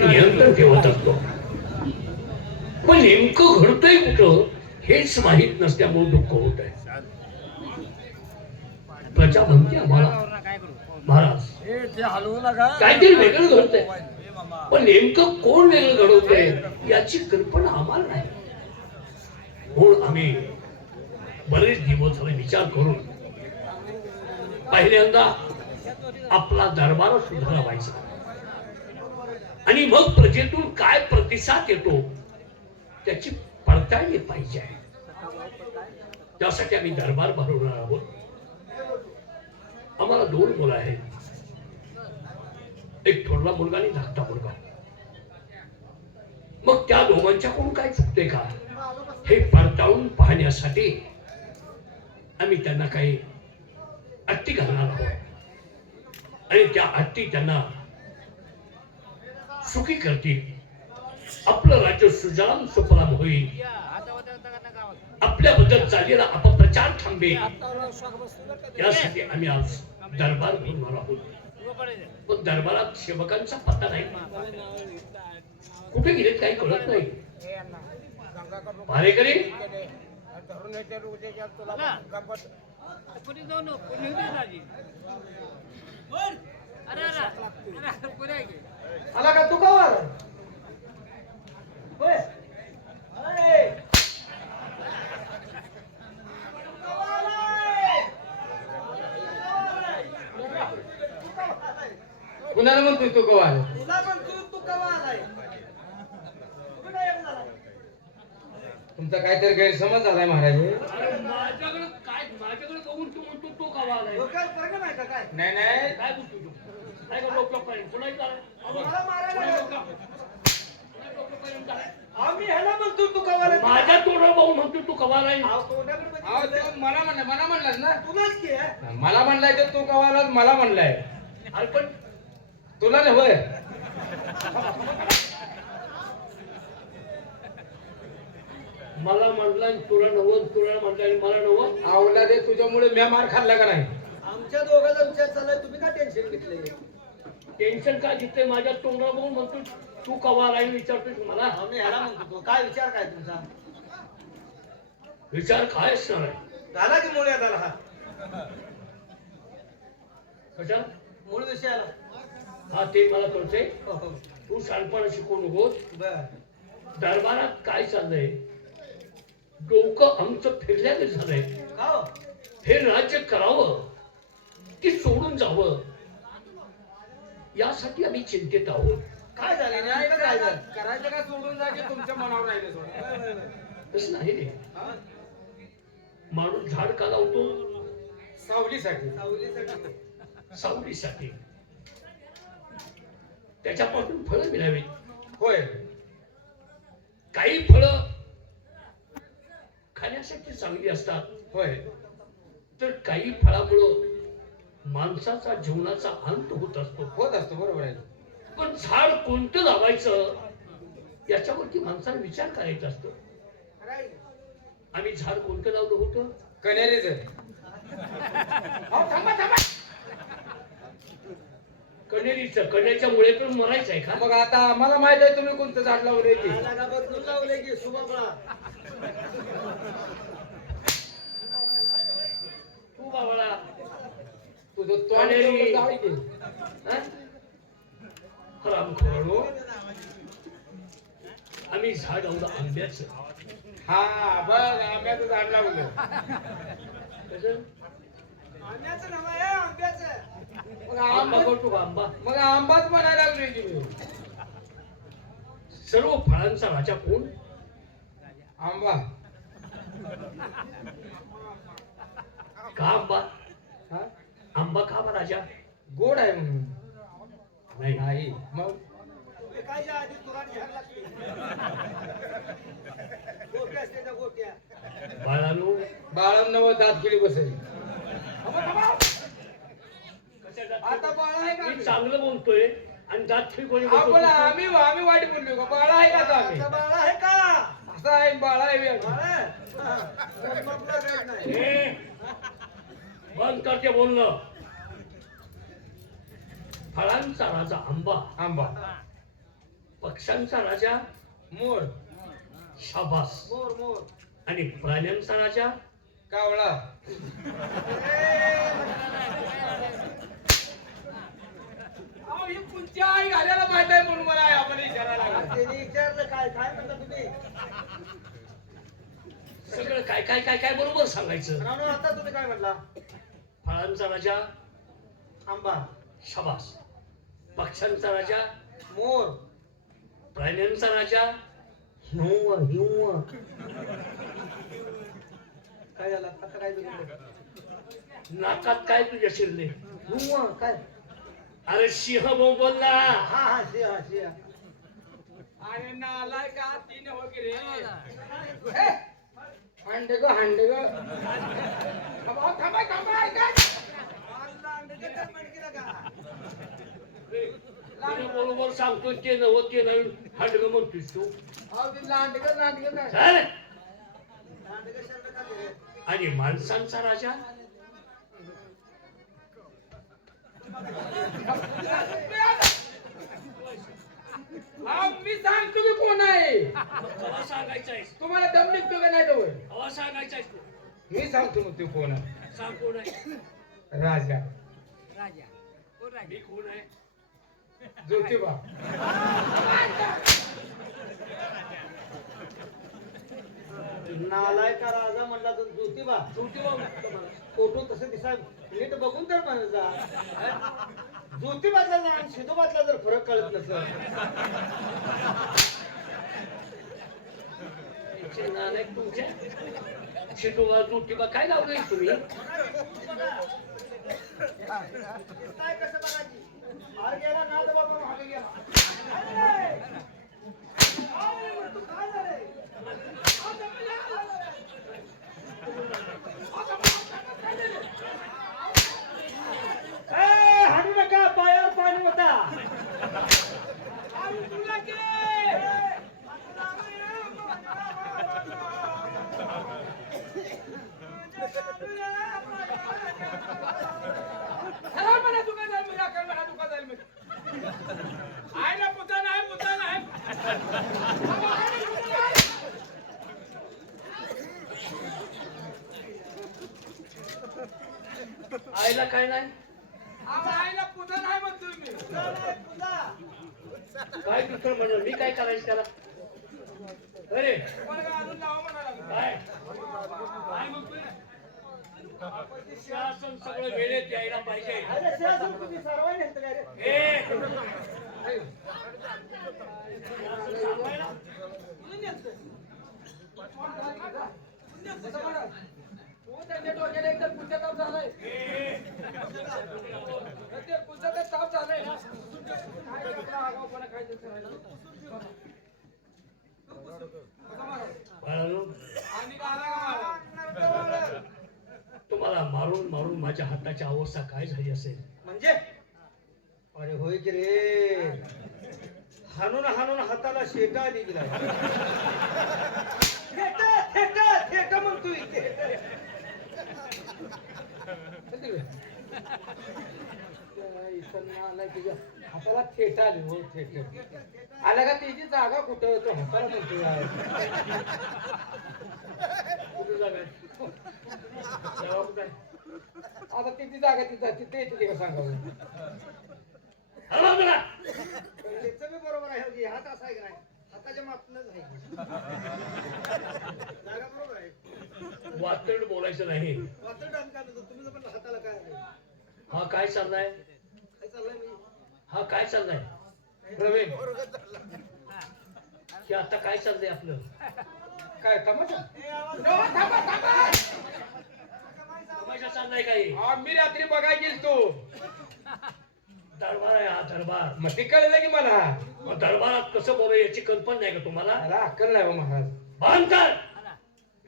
त्याच्यावरती नियंत्रण ठेवत असतो. पण नेमकं घडतंय कुठं हेच माहीत नसल्यामुळे दुःख होत आहे. प्रजा म्हणते आम्हाला महाराज काहीतरी वेगळं घडतंय, पण नेमकं कोण वेगळं घडवतंय याची कल्पना आम्हाला नाही. म्हणून आम्ही बरेच दिवस विचार करून पहिल्यांदा आपला दरबार सुधारला पाहिजे आणि मग प्रजेतून काय प्रतिसाद येतो त्याची पडताळणी पाहिजे. त्यासाठी आम्ही दरबार भरवणार आहोत. आम्हाला 2 मुलं आहेत, एक थोरला मुलगा आणि धाकटा मुलगा. मग त्या दोघांच्याकडून काय चुकते का हे पडताळून पाहण्यासाठी आम्ही त्यांना काही अट्टी घालणार आहोत आणि त्या अट्टी त्यांना सुखी करतील. आपलं राज्य सुजाम सुफलाम होईल, आपल्याबद्दल चाललेला अपप्रचार थांबेल. यासाठी आम्ही आज दरबार भरवणार आहोत. पण दरबारात सेवकांचा पत्ता नाही, कुठे गेलेत काही कळत नाही. भारेकरी आला का तू का कुणाला म्हणतोय तू कवा आला? तुला म्हणतोय तू कवा आलाय? तुमचा काहीतरी गैरसमज झालाय महाराज. माझ्याकडे बघून तू म्हणतो तो कवा आलाय? नाही नाही काय बोलतो तू? काय का लोक आम्ही ह्याला म्हणतो तू कवा आलाय? माझ्या तोंडावर बघून म्हणतो तू कवा आलाय? मला म्हणलास ना तुलाच की मला म्हणलाय तर तू कवा आलास मला म्हणलाय. अरे पण तुला नाही होय. मला म्हटलं तुला नवं, तुला म्हटलं मला नवं. आवला रे तुझ्यामुळे म्या मार खाल्ला का नाही? आमच्या दोघांचा विचार चाललाय, तुम्ही का टेन्शन घेतलंय? टेन्शन काय घेतलंय? माझ्या तोंडावर बघून म्हणतो तू कवा आलाय विचारतोय मला. आम्ही ह्याला म्हणतो काय विचार काय तुमचा? विचार काय असणार आहे? झाला की मूळ यात आला हा कशा मूळ विषयाला. हा ते मला कळतंय. तू शानपणा शिकवू नकोस. बर दरबारात काय चाललंय? डोकं आमचं फिरल्याने झालंय. का हो? हे राज्य करावं की सोडून जावं यासाठी आम्ही चिंतित आहोत. काय झालं नाही का काय झालं? करायचं का सोडून जायचे तुमच्या मनावर राहिले सोडून. तसं नाही रे. माणूस झाड का लावतो? सावलीसाठी. सावलीसाठी. त्याच्यापासून फळं मिळावी. होय. काही फळं खाण्यासाठी चांगली असतात. होय. तर काही फळामुळं माणसाचा जीवनाचा अंत होत असतो. होत असतो बरोबर आहे. पण झाड कोणतं लावायचं याच्यावरती माणसाला विचार करायचा असतो. आम्ही झाड कोणतं लावलं होतं? कनेरीच. कनेरीचं. कण्याच्या मुळे पण मरायचं आहे का? मग आता आम्हाला माहित आहे तुम्ही कोणतं झाड लावलंय ते. बदलून लावले की सुबाबळा. तू बाबा तुझं कनेरी. तोंड आम्ही झाड लावलं आंब्याचं. हा बघ आंब्याचं झाड लावलं. कसं? आंब्याचं नाव आहे आंब्याचं. मग आंबा करतो का आंबा? मग आंबाच म्हणायला लागलोय की मी. सर्व फळांचा राजा कोण? आंबा. का आंबा? हा? आंबा का बा राजा? गोड आहे म्हणून. नाही. नाही मग काय आधी तुला घ्यायला लागते. गोट्या असते त्या गोट्या. बाळानो बाळांना दात किडी बसेल. आता बाळ आहे का? मी चांगलं बोलतोय आणि दात खिळी कोणी आपण बोलतो? आम्ही वाईट बोललो का? बाळा आहे का आता आम्ही? आता बाळ आहे का? असं आहे बाळा आहे बी. बाळ आहे? हा. मग काय नाही. ए, बंद करते बोलणं. फळांचा राजा आंबा. आंबा. पक्ष्यांचा राजा मोर, शाबास. मोर मोर आणि प्राण्यांचा राजा कावळा, अहो ही तुमच्या आई घालायला माहित आहे म्हणून मला आम्हाला विचारायला लागला. त्याने विचारलं काय काय म्हणता तुम्ही सगळं काय काय काय काय बरोबर सांगायचं. रानू आता तुम्ही काय म्हणला फळांचा राजा आंबा शाबास. पक्ष्यांचा राजा मोर प्राण्यांचा राजा हिंव हिंव काय झालं आता काय बिघडलं नाकात काय तुझ्या शिरले. हिंव काय अरे सिंह बोंबलला. हा हा शिया शिया अरे नालाय का तीन हो की रे हांडे ग हांडे ग थांबा थांबा थांबा ऐका तुला बरोबर सांगतो ते नव्हत ते नवीन हाडग म्हणतोस तू. अहो ती लांडग लांडग काय चाल. आणि माणसांचा राजा मी सांग तुम्ही कोण आहे हवा सांगायचा आहेस. तुम्हाला दम निघतो का नाही जवळ हवा सांगायचा आहेस तू. मी सांगतो मग ते कोण आहे सांग कोण आहे. राजा मी कोण आहे. ज्योतिबा नालायका राजा म्हणला तर ज्योतिबा ज्योतिबा म्हटलं मला. फोटो तसं दिसाय नीट बघून तर म्हणायचा ज्योतिबातला आणि शिदोबातला जर फरक कळत नसेल याचे नालायक तुमचे. शिटोबा ज्योतिबा काय लावलंय तुम्ही. काय कसं बघायची आर गेला ना तर बाबा मागे गेला तू काय झालंय हाडू नका पायावर पाणी होता आईला काय नाही. आईला पुजा नाही म्हणतोय मी काय दुसरं म्हणलं मी काय करायचं त्याला. अरे पोरगा आणून लावा म्हणाला. काय काय म्हणतोय. शासन सगळं वेळेत यायला पाहिजे. अरे शासन तुम्ही सर्वांनी नेतं काय रे ए त्यांच्या डोक्याला एकदम पुढच्या ताप झालाय ते पुढचा तर ताप झालाय ना काय तुला आगाऊपणा काय बाळांनो, आणि गाला तुम्हाला मारून मारून माझ्या हाताची अवस्था काय झाली असेल. म्हणजे अरे होय की रे हाणून हाणून हाताला शेटा आली गेला थेटा थेटा थेटा म्हणतोय हाताला थेटा आली हो थेट आला का त्याची जागा कुठं तो हाताला म्हणतोय कुठे जागा आहे? जागा कुठे आहे? आता तिची जागा तिथं तिथे येते का सांगा हलवा मला. त्याचं बी बरोबर आहे हो की हात असा आहे की नाही हाताच्या मापनच आहे जागा बरोबर आहे वातड बोलायचं नाही. वाचलं डान काय म्हणतो तुम्ही जर म्हणलं हाताला काय आहे? हा काय चाललाय. काय चाललंय मी हा काय चाललाय. प्रवीण की आता काय चाललंय आपलं. काय तमाशा तमाशा चाललाय काही. मी रात्री बघायला गेलतो दरबार आहे हा दरबार. मग ते कळलं की मला मग दरबारात कसं बोलाय याची कल्पना नाही का तुम्हाला. मला अक्कल नाही हो महाराज बांधतात.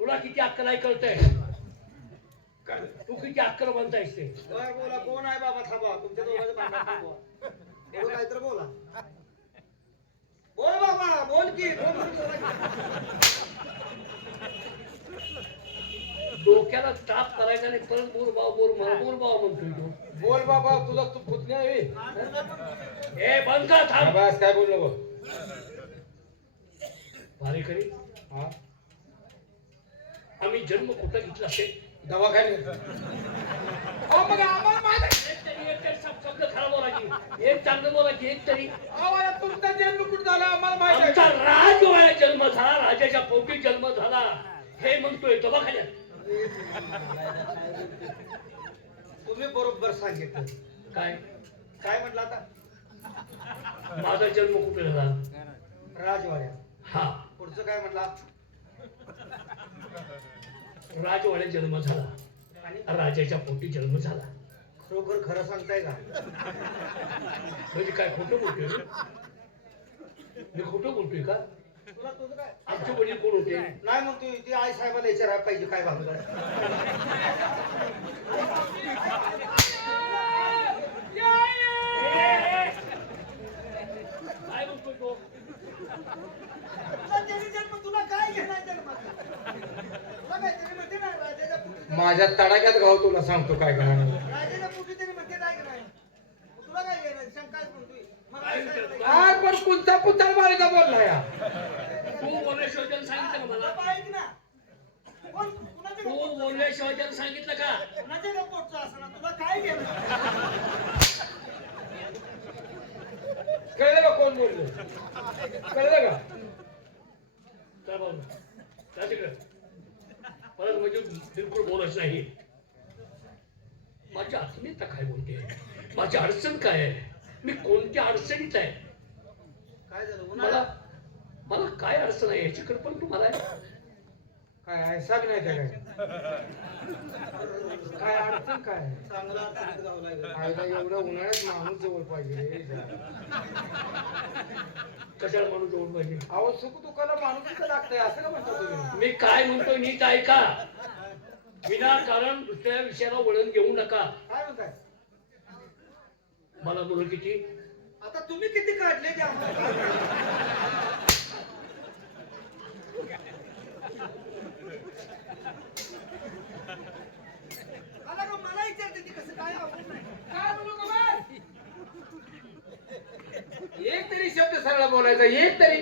तुला किती अक्कल आहे कळतंय. तू किती अक्कल बांधतायस ते. बरं बोला कोण आहे बाबा थांबा तुमच्या दोघांचं भांडण थांबवा बोल काय तर बोला बोल बाबा बोल की बोल म्हणून बोला की. डोक्याला ताप करायचा नाही परत बोल भाव बोल मला बोल भाव म्हणतोय तू. बोल बाबा तुझा तू पुतण्या आहे ए बंद कर थांब. बस काय बोल नको भारेकरी हा आम्ही जन्म कुठं घेतला असेल दवाखान्यात अहो मग आम्हाला माहित आहे. एक तरी शब्द खराब बोलायची एक चांगलं बोलायची एक तरी अहो आता तुमचा जन्म कुठं झाला आम्हाला माहित आमचा आहे. राजवाड्यात जन्म झाला राजाच्या पोटी जन्म झाला हे म्हणतोय दवाखान्यात तुम्ही बरोबर सांगितलं. काय काय म्हटलं आता? माझा जन्म कुठे झाला राजवाड्यात. हा पुढचं काय म्हटला? राजवाड्यात जन्म झाला आणि राजाच्या पोटी जन्म झाला खरोखर खरं सांगताय का? म्हणजे काय खोटं बोलतोय रे? मी खोटं बोलतोय का तुला तुझं काय? आमचे वडील कोण होते नाही मग तू ती आई साहेबाला विचारायला पाहिजे काय भागलं. काय बोलतोय तो तुला त्याने जन्म तुला काय घेणार जन्माचा? तुला काय त्याने म्हणते ना राजाच्या पोटी माझ्या तडाख्यात गाव तुला सांगतो काय करणार. राजाच्या पोटी त्याने म्हणते नाही का नाही? तुला काय घेणार? शंकाच म्हणतोय. मग आई साहेबाला काय पण कोणता पुतळ मारिका बोलला या तू बोलल्याशिवाय त्याला सांगितलं का मला बाबा ऐक ना. कोण कुणाच्या तू बोलल्याशिवाय त्याला सांगितलं का कुणाच्या गप्पोटचं असणार? तुला काय घेणार? कळलं का कोण बोललो कळलं का चल बाबू जा तिकडे परत म्हणजे बिलकुल बोलायचं नाही माझ्या आत्मीयता काय बोलते माझी अडचण काय आहे मी कोणत्या अडचणीत आहे काय झालं? मला उन्हाळा मला काय अडचण आहे याची कल्पना तुम्हाला आहे काय आहे सांग नाही त्या काय अडचण काय चांगला अडचणीत गाव लागलं. आयला एवढं उन्हाळ्यात माणूस जवळ पाहिजे रे. कशाला माणूस जवळ पाहिजे अहो सुख दुःखाला माणूस लागतंय असं का म्हणता तुम्ही? मी काय म्हणतोय नीट ऐका विनाकारण दुसऱ्या विषयाला वळण घेऊ नका काय म्हणताय? मला मुलं किती आता तुम्ही किती काढले ते आम्हाला काय? मला का मला विचारते ती कसं काय आवडत नाही. काय बोलू का बाय? एक तरी शब्द सरळ बोलायचा एक तरी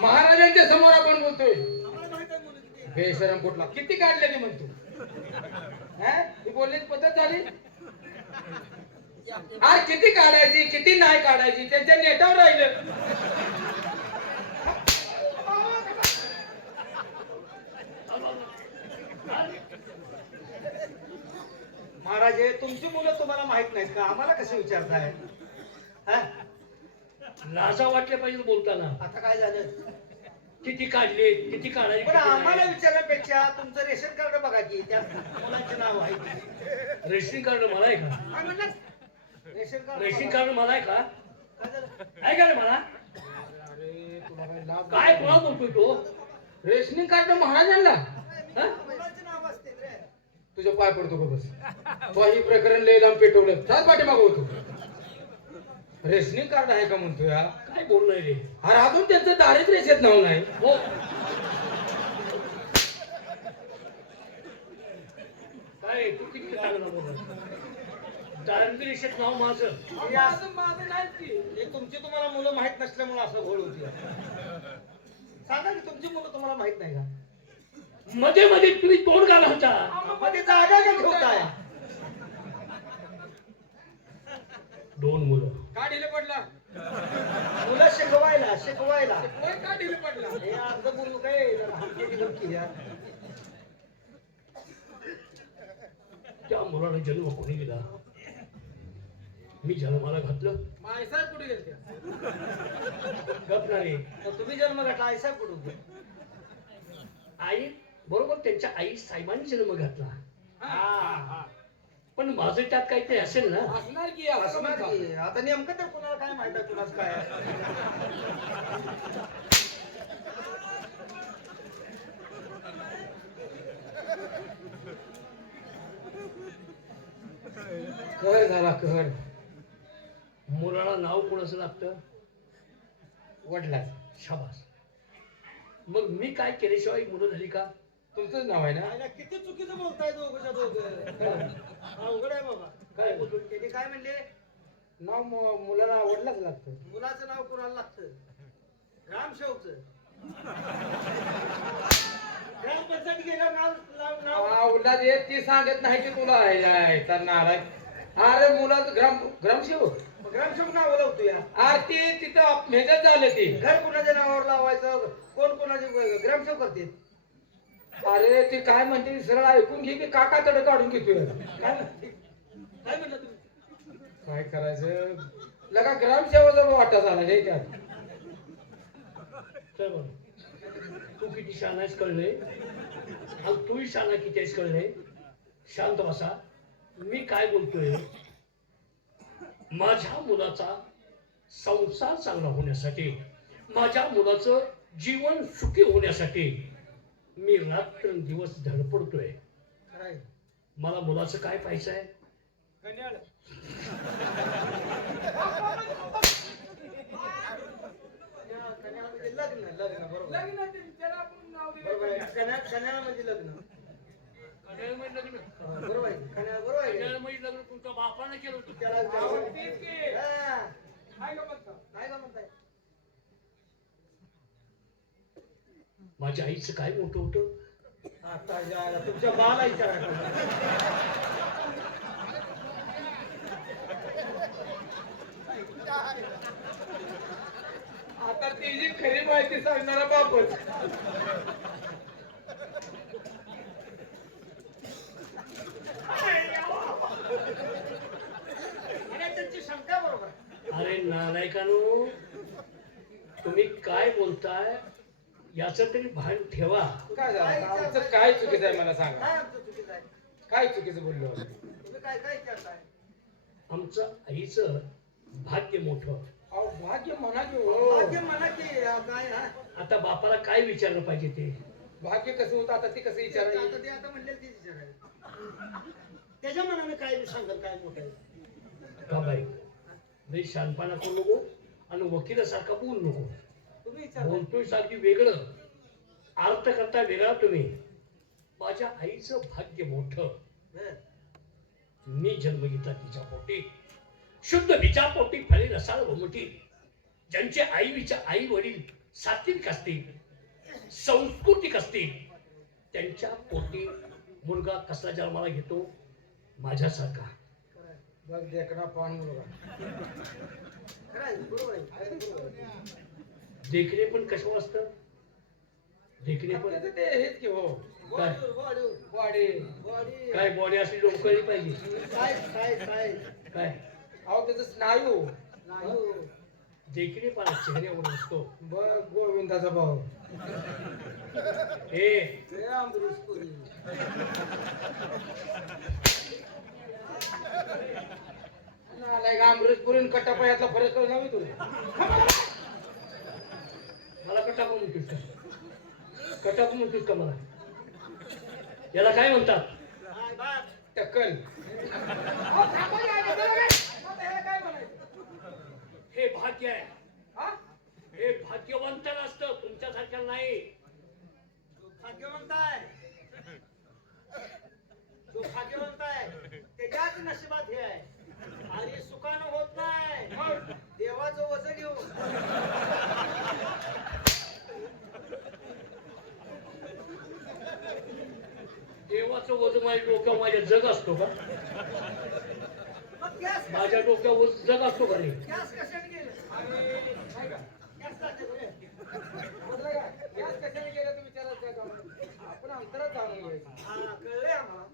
महाराजांच्या समोर आपण बोलतोय आम्हाला माहित आहे मुलं किती आहेत. बेशरम कुठला किती काढले ते म्हणतो हा? ही बोलण्याची पद्धत झाली आज किती काढायची किती नाही काढायची त्यांच्या नेटावर राहिलं महाराज हे तुमची मुलं तुम्हाला माहित नाहीत का? आम्हाला कसं विचारताय? हा? लाजा वाटल्या पाहिजे बोलताना आता काय झालं? किती काढले किती काढायचे पण किती आम्हाला नाही. विचारण्यापेक्षा तुमचं रेशन कार्ड बघा की त्यात मुलांचे नाव आहे. रेशन कार्ड मला आहे का काय म्हणलं? रेशन कार्ड रेशन बघा. कार्ड मला आहे का काय झालं? आहे का रे मला अरे तुला काय लाभ काय कोणा बोलतोय तो रेशनिंग कार्ड महाराजांना हा? मुलांचे नाव असते रे. तुझ्या पाय पडतो का बस तो ही प्रकरण लय लांब पेटवलं चाल पाठीमाग होतो रेशनिंग कार्ड आहे का म्हणतो या काय बोललोय रे अरे अजून त्यांचं दारिद्र्य नाव नाही हो काय तू किती चांगलं बोलला दारिद्र्य रेषेत नाव माझं हे असं माझं नाही की. हे तुमची तुम्हाला मुलं माहित नसल्यामुळे असं घोळ होती. सांगा की तुमची मुलं तुम्हाला माहित नाही का? मध्ये मध्ये तुम्ही तोंड घाला होता मध्ये जागा का ठेवताय? दोन मुलं का ढिले पडला मुलं शिकवायला शिकवायला वय का ढिले पडला हे अर्ध बोलू काय जरा हलकी ढुलकी यार. त्या मुलाला जन्म कोणी दिला मी जन्माला घातलं मायसाहेब कुठे गेलते गपणारे मग तुम्ही जन्म घातला ऐसा कुठून? आई बरोबर त्यांच्या आई साहेबांनी जन्म घातला हा. पण माझं त्यात काहीतरी असेल ना असणार की असं असणार म्हणता. की. आता नेमकं तर कुणाला काय माहित आहे कुणाच काय आहे. कहर झाला कहर मुलाला नाव कोणाचं लागतं वडला शाबास मग मी काय केल्याशिवाय मुलं झाली का तुमचंच नाव आहे ना आयला किती चुकीचं बोलताय दोघंच्या दोघं. अवघड आहे बाबा. काय बोलतो त्याने काय म्हणले? नाव मुलाला वडलाच लागतं मुलाचं नाव कोणाला लागतं? ग्रामसेवकचं. ग्रामपंचायत गेल्यावर नाव हा, उल्हास ये ती सांगत नाही की तुला तर नाराय. अरे मुलाचं ग्रामसेवक ग्रामसेवक नाव लावतो या आरती तिथं मेजर झालं ती. घर कुणाच्या नावावर लावायचं कोण कोणाचे ग्रामसेवक करते अरे ती काय म्हणते सरळ ऐकून घे की काका तड काढून घेतोय. काय म्हणते? काय म्हणलं तुम्ही काय करायचं लगा ग्रामसेवाचा वाटा झाला रे त्यात. चल बरं. तू किती शान आहेस कळले आणि तूही शाना किती आहेस कळले. शांत बसा. मी काय बोलतोय, माझ्या मुलाचा संसार चांगला होण्यासाठी, माझ्या मुलाचं जीवन सुखी होण्यासाठी मी रात्रंदिवस धडपडतोय. खरंय मला मुलाचं काय पाहिजे आहे? कन्याळ कन्याळ म्हणजे लग्न लग्न बरोबर बरोबर आहे. कन्याळ म्हणजे लग्न बरोबर आहे. कन्याळ बरोबर आहे. लग्न तुमच्या बापाने केलं होतं. त्याला हा. काय का म्हणताय माझ्या आईचं काय मोठं होतं? आता जायला तुमच्या बाला विचारायला आता ती जी खरी माहिती सांगणारा बापच. आणि त्यांची शंका बरोबर अरे नालायकानो, तुम्ही काय बोलताय याचं तरी भान ठेवा. काय झालं आमचं काय चुकीचं आहे मला सांगा. काय आमचं चुकीचं आहे काय चुकीचं बोललो तुम्ही काय काय विचारताय आमचं आईचं भाग्य मोठं. अहो भाग्य म्हणा की हो. भाग्य म्हणा की काय हा आता बापाला काय विचारलं पाहिजे ते? भाग्य कसं होतं आता ती कसं आता विचारायची. ते आता म्हणले तेच विचारायला त्याच्या मनाने काय सांगाल काय मोठं आहे का बाई लई शानपणा करू नको आणि वकिलासारखा बोलू नको. तुम्ही विचार बोलतोय सारखी वेगळं, अर्थ करता वेगळा तुम्ही. माझ्या आईचं भाग्य मोठं. मी जन्म घेतला तिच्या पोटी, शुद्ध विचार पोटी फळे रसाळ वमटी. ज्यांचे आई वडील सात्विक असतील, सांस्कृतिक असतील, त्यांच्या पोटी मुलगा कसला जन्माला घेतो? माझ्यासारखा. बघ देखना पान मुलगा. खरं बरोबर आहे बरोबर आहे. देखणे पण कसं असतं? देखणे पण त्याचं ते हेच की हो. काय वाडे बॉडी काय बॉडी असली लोक कळली पाहिजे. काय काय अहो त्याचं स्नायू. नाही देखणे पण चेहऱ्यावर असतो. बघ गोविंदाचा भाऊ. हे अमृतपुरी नालायक अमृतपुरी कट्टापायातला फरक कळला मी तुला. मला कटाप म्हणतोस का? कटाप म्हणतोस का मला? याला काय म्हणतात? टक्कल. हे भाग्य आहे. हा हे भाग्यवंताला असतं, तुमच्यासारख्या नाही. भाग्यवंत आहे जो भाग्यवंत आहे त्याच्याच नशिबात हे आहे. आणि सुखानं होत नाही देवाचं वजन घेऊन. देवाचं वजन माझ्या डोक्यावर माझ्या जग असतो का? मग गॅस माझ्या डोक्यावर जग असतो का रे? गॅस कशाने गेले गॅस टाकते रे. म्हटलं का? गॅस कशाने गेला तुम्ही विचारायचं काय काम? आपण अंतरात जाणून घ्यायचं. हा कळलंय आम्हाला.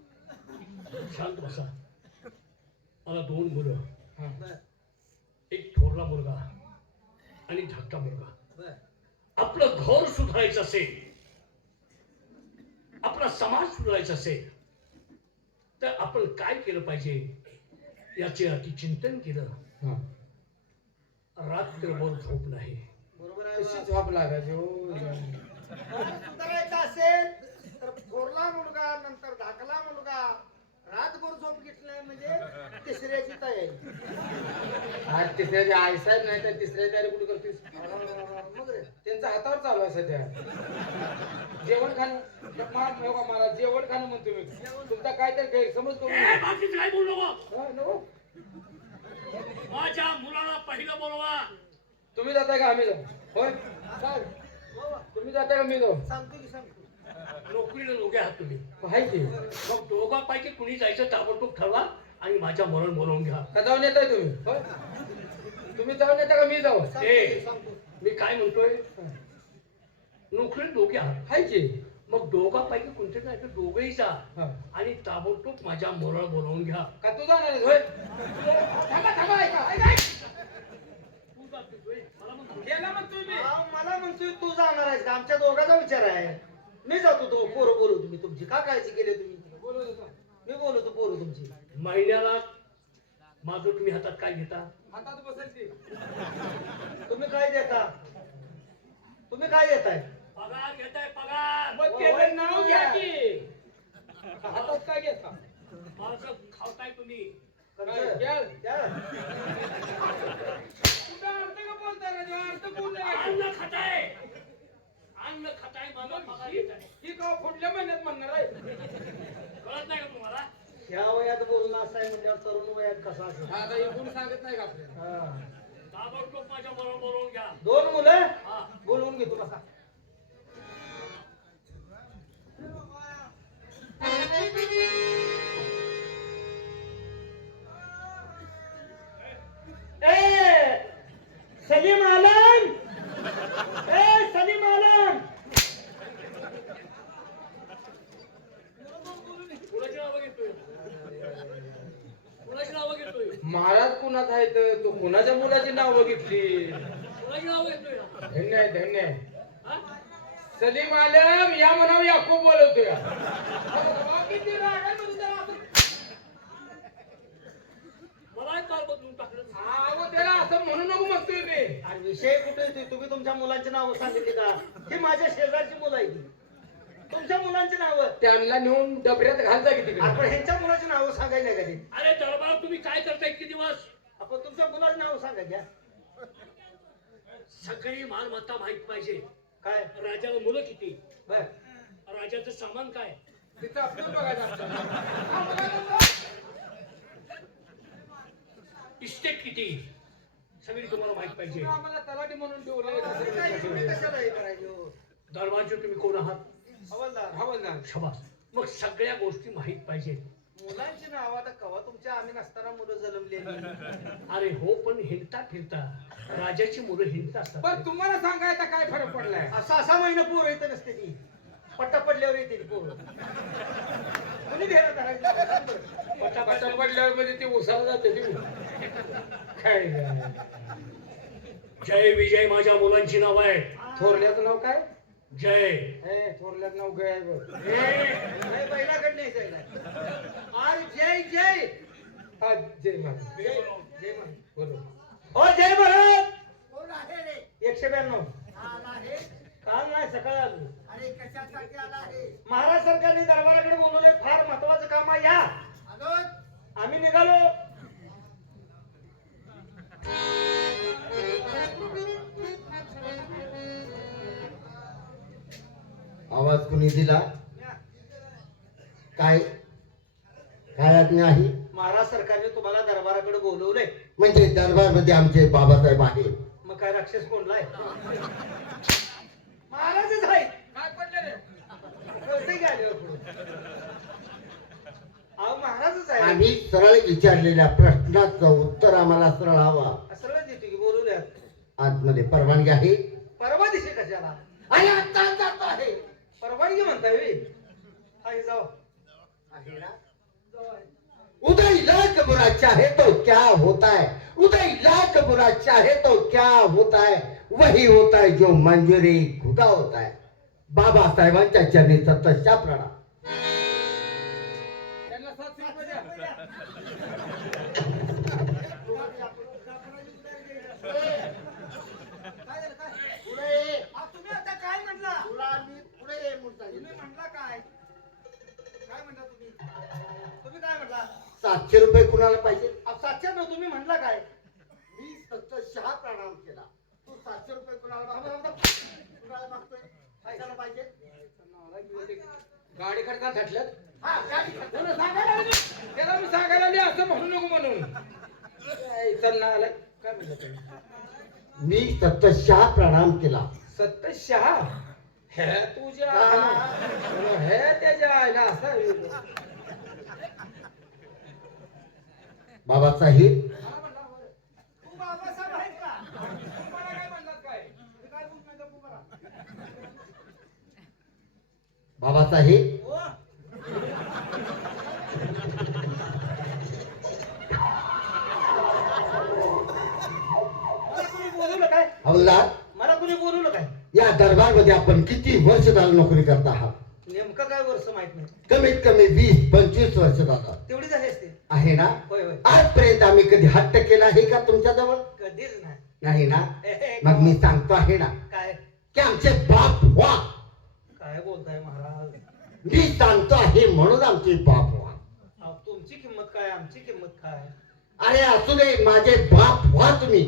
शांत बसा. मला 2 मुलं, हा. बर एक थोरला मुलगा आणि धाकटा मुलगा. बर आपलं घर सुधारायचं असेल, आपला समाज सुधारायचा असेल तर आपण काय केलं पाहिजे याचे अति चिंतन केलं. हा. रात्रभर झोप नाही. बरोबर आहे कशी बा. झोप लागायची हो. सुधारायचं असेल तर थोरला मुलगा नंतर धाकला मुलगा रातभर झोप घेतलाय म्हणजे तिसऱ्याची तयारी. आज तिसऱ्याची आई साहेब नाही तर तिसऱ्याची तयारी कुठे करतेस? मग रे त्यांच्या हातावर चालू आहे सध्या. जेवण खाणं मला जेवण खाणं म्हणतो मी. तुमचा काहीतरी गैरसमज करू ए, बाकीचं काय बोलू नको. हा, नको. माझ्या मुलाला पहिलं बोलवा. तुम्ही जाताय का आम्ही जाऊ? होय साहेब हो बा. तुम्ही जाता का मी जाऊ सांगतो की सांगतो. नोकरीला दोघे आहात तुम्ही, आहे की मग दोघांपैकी कुणी जायचं ताबडतोब ठरवा आणि माझ्या मरण बोलावून घ्या. का जाऊन येताय तुम्ही होय? तुम्ही जाऊन येता का मी जाऊ सांगतो. मी काय म्हणतोय, नोकरीला दोघे आहात, आहे की मग दोघांपैकी कोणते जायचं दोघेही जा हा. आणि ताबडतोब माझ्या मरण बोलावून घ्या. का तू जाणार आहेस होय? थांबा थांबा ऐका ऐका. तू जातोस होय? मला म्हणतो. गेला म्हणतोय मी. मला म्हणतोय तू जाणार आहेस का? आमच्या दोघांचा विचार आहे. मी जातो तो पोरं बोलू तुम्ही तुमची का काळजी केली तुम्ही? बोलत होता. मी बोलवतो पोरं तुमची. महिन्याला माझं तुम्ही हातात काय घेता? हातात बसेल ती. तुम्ही काय देता? तुम्ही काय देताय? पगार घेताय पगार. मग त्याचं नाव घ्या की. हातात काय घेता? माझं खावताय तुम्ही. काय? घ्या. द्या. कुठं अर्थ का बोलताय रे? अर्थ बोलताय का? अन्न खाताय, अन्न खाताय, माझा पगार घेताय. ही का पुढल्या महिन्यात म्हणणार आहे? कळत नाही का तुम्हाला? ह्या वयात बोलणं असं आहे म्हणजे तरुण वयात कसं असं. आता हे कोण सांगत नाही का आपल्याला? हा. ताबडतोब माझ्या मरण बोलावून घ्या. 2 मुलं हा. बोलवून घेतो बसा. सलीम आलम, सलीम आलम. कुणाची नावं घेतोय? कुणाची नावं घेतोय? महाराज कुणाचा आहे तर तो कुणाच्या मुलाची नाव बघितली. कुणाची नावं घेतोय? धन्य आहे धन्य आहे. हा? सलीम आलम या म्हणावं याकूब बोलवतोय. किती राग आहे म्हणून जरा असं. मला एक काल बदलून टाकलं. अहो, त्याला असं म्हणू नको म्हणतोय मी. आणि विषय कुठे येतोय? तुम्ही तुमच्या मुलांची नावं सांगितली का? ही माझ्या शेजारची मुलं आहे ती. तुमच्या मुलांची नावं. त्यांना नेऊन डबऱ्यात घालता की तिकडे. आपण ह्यांच्या मुलाची नावं सांगायला नाही कधी. अरे दरबार तुम्ही काय करताय इतके दिवस? आपण तुमच्या मुलाची नावं सांगा घ्या. सगळी मालमत्ता माहित पाहिजे. काय? राजाला मुलं किती, बर. राजाचं सामान काय, तिथं आपलं बघायचं असतं. इस्टेट किती, सगळी तुम्हाला माहित पाहिजे. तुम्ही आम्हाला तलाठी म्हणून ठेवलंय. असं काय तुम्ही कशाला हे करायचे हो? दरबारचे तुम्ही कोण आहात? हवालदार. हवालदार. शबास. मग सगळ्या गोष्टी माहित पाहिजे. मुलांची नावं आता कवा तुमच्या आम्ही नसताना मुलं जन्मलेली. अरे हो, पण हिंडता फिरता राजाची मुलं हिंडत पण असतात. तुम्हाला सांगायचा काय फरक पडलाय? असा महिना पोरं येत नसते ती. पट्टा पडल्यावर येते ती पोरं. कोणी घेणं धरायचं? पटा पडल्यावर मध्ये ते उसाला जाते ती. काय जय विजय माझ्या मुलांची नाव आहे. थोरल्याचं नाव काय? जय. थोरल्याचं नाव गय आहे बघ. नाही, बैलाकडे नाही जायला. अरे जय जय हा, जय महाराज. जय जय महाराज. बरोबर. हो जय महाराज. 192. काल नाही सकाळ आलो. महाराज सरकारने दरबाराकडे बोलवलंय, फार महत्वाचं काम आहे. या आम्ही निघालो. आवाज कुणी दिला? काय काय आज्ञा आहे? महाराज सरकारने तुम्हाला दरबाराकडे बोलवलंय. म्हणजे दरबार मध्ये आमचे बाबासाहेब आहे. मग काय राक्षस कोणलाय? महाराजच आहेत. काय पडलं रे? कळतंय का आल्यावर पुढं? अहो महाराजच आहे. आम्ही सरळ विचारलेल्या प्रश्नाचं उत्तर आम्हाला सरळ हवा. सरळ देतो की बोलवल्यात. आतमध्ये परवानगी आहे? परवा दिवशी कशाला? आणि आता जात आहे. परवानगी म्हणताय वे? आहे जाऊ. उदय लाख बुरा चाहे तो क्या होता है, उदय लाख बुरा चाहे तो क्या होता है, वही होता है जो मंजूरी खुदा होता है. बाबासाहेबांच्या चरणी सततच्या प्रणाम. त्यांना 700 रुपये द्या. तुम्ही आता काय म्हटला? तुम्ही म्हटला काय? काय म्हणता तुम्ही? तुम्ही काय म्हटला? 700 रुपये कुणाला पाहिजे? 700 तुम्ही म्हटला काय? मी सततशः प्रणाम केला. तू 700 रुपये कुणाला मागतोय? कशाला पाहिजे? गाडी खडका थटल्यात. हा, गाडी खर्च. त्याला सांगायला आली. त्याला मी सांगायला आली असं म्हणू नको म्हणून. काय इथं आलाय? काय म्हणलं तुम्ही? मी सततशः प्रणाम केला. सत्तशहा. हे तुझ्या हे त्याच्या आईला असा बाबासाहेब तू बाबासाहेब आहेस का? मला काय म्हणतात काय मी काय बोलत नाही, गप्प बसा. बाबासाहेब हो. मला कुणी बोलवलं काय? हवलदार मला कुणी बोलवलं काय? या दरबारमध्ये आपण किती वर्ष झालं नोकरी करत आहात? नेमकं काय वर्ष माहित नाही. कमीत कमी 20-25 वर्ष झालं तेवढी झाली असते. आहे ना? होय होय. आजपर्यंत आम्ही कधी हट्ट केला आहे का तुमच्याजवळ? कधीच नाही. नाही ना? ए, मग मी सांगतो आहे ना काय की आमचे बाप व्हा. काय बोलताय महाराज? मी सांगतो आहे म्हणून आमचे बाप व्हा. अहो, तुमची किंमत काय, आमची किंमत काय? अरे असू दे, माझे बाप व्हा तुम्ही.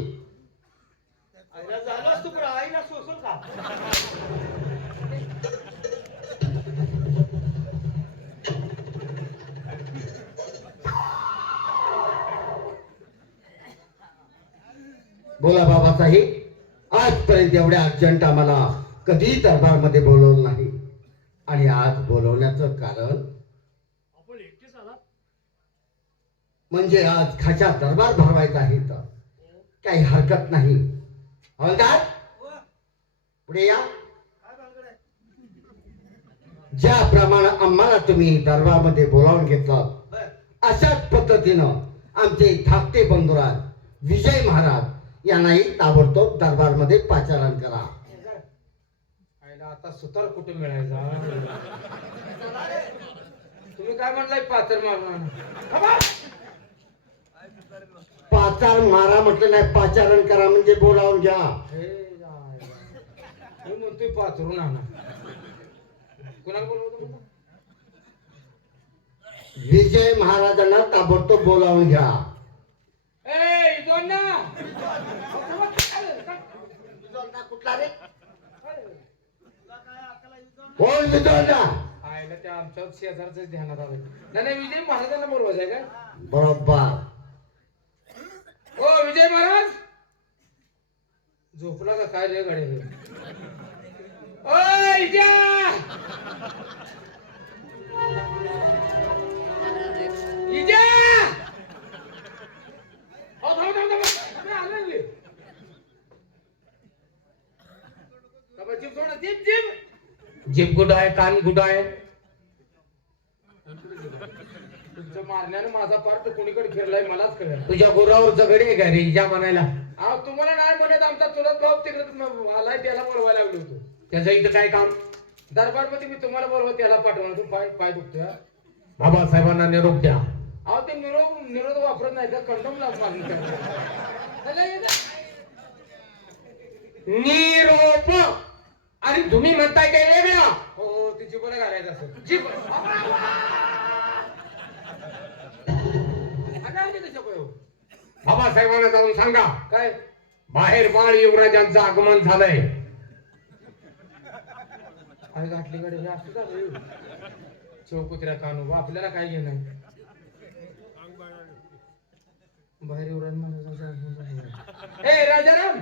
आईला झालं असतो पण आईला सोसल का? बोला बाबासाहेब, आजपर्यंत एवढ्या अर्जंट आम्हाला कधी दरबारमध्ये बोलवलं नाही आणि आज बोलवण्याचं कारण आपण एकटेच आलात? म्हणजे आज खाच्या दरबार भरवायचा आहे तर काही हरकत नाही. हवलदार हो, पुढे या. काय भानगड आहे? ज्याप्रमाणे आम्हाला तुम्ही दरबारमध्ये बोलावून घेतलं बर. अशाच पद्धतीनं आमचे धाकटे बंधुराज विजय महाराज यांनाही ताबडतोब दरबारमध्ये पाचारण करा. आईला आता सुतार कुठे मिळायचा तुम्ही काय म्हणलाय पाचर मारून पाचार मारा म्हटलं नाही, पाचारण करा म्हणजे बोलावून घ्या. मी म्हणतोय पाचरून आणा कुणाला बोलवतो म्हणतो? विजय महाराजांना ताबडतोब बोलावून घ्या. ए इजोन्ना! कुठला रे? तुला काय अक्कल आहे तुझं? कोण विजयना? आईला त्या आमच्या शेजारच ध्यानात आलं नाही नाही विजय महाराजांना बोलवायचं आहे का बरोबर. ओ विजय महाराज झोपला का काय रे गाडी ओ इजा इजा ओ थांब थांब थांब आलं रे बाबा जीप सोडा जीप जीप जीप कुठं आहे कान कुठं आहे तुमच्या मारण्यानं माझा पार्ट कोणीकडे फिरलाय मलाच कळलं तुझ्या गुरावर जगडी आहे का रे इजा म्हणायला? अहो तुम्हाला नाही म्हणत आमचा चुलत भाऊ तिकडे आलाय त्याला बोलवायला लागलो होतो त्याचं इथं काय काम? दरबारमध्ये मी तुम्हाला बोलवा त्याला पाठवणार तू पाय पाय दुखतोय हा. बाबासाहेबांना निरोप द्या. अहो ते निरोध वापरत नाही का कंडोम लाच मागणी निरोप आणि तुम्ही म्हणताय काय वेगळा? हो ती जिबोला घालायचं असं जिब बाबासाहेबांना जाऊन सांगा काय बाहेर बाळ युवराजांचं आगमन झालंय. आई घातली गाडी हे असं झालं चौकुत्र्या कानू आपल्याला काय घेणं बाहेर युवराज महाराजांचं ए राजाराम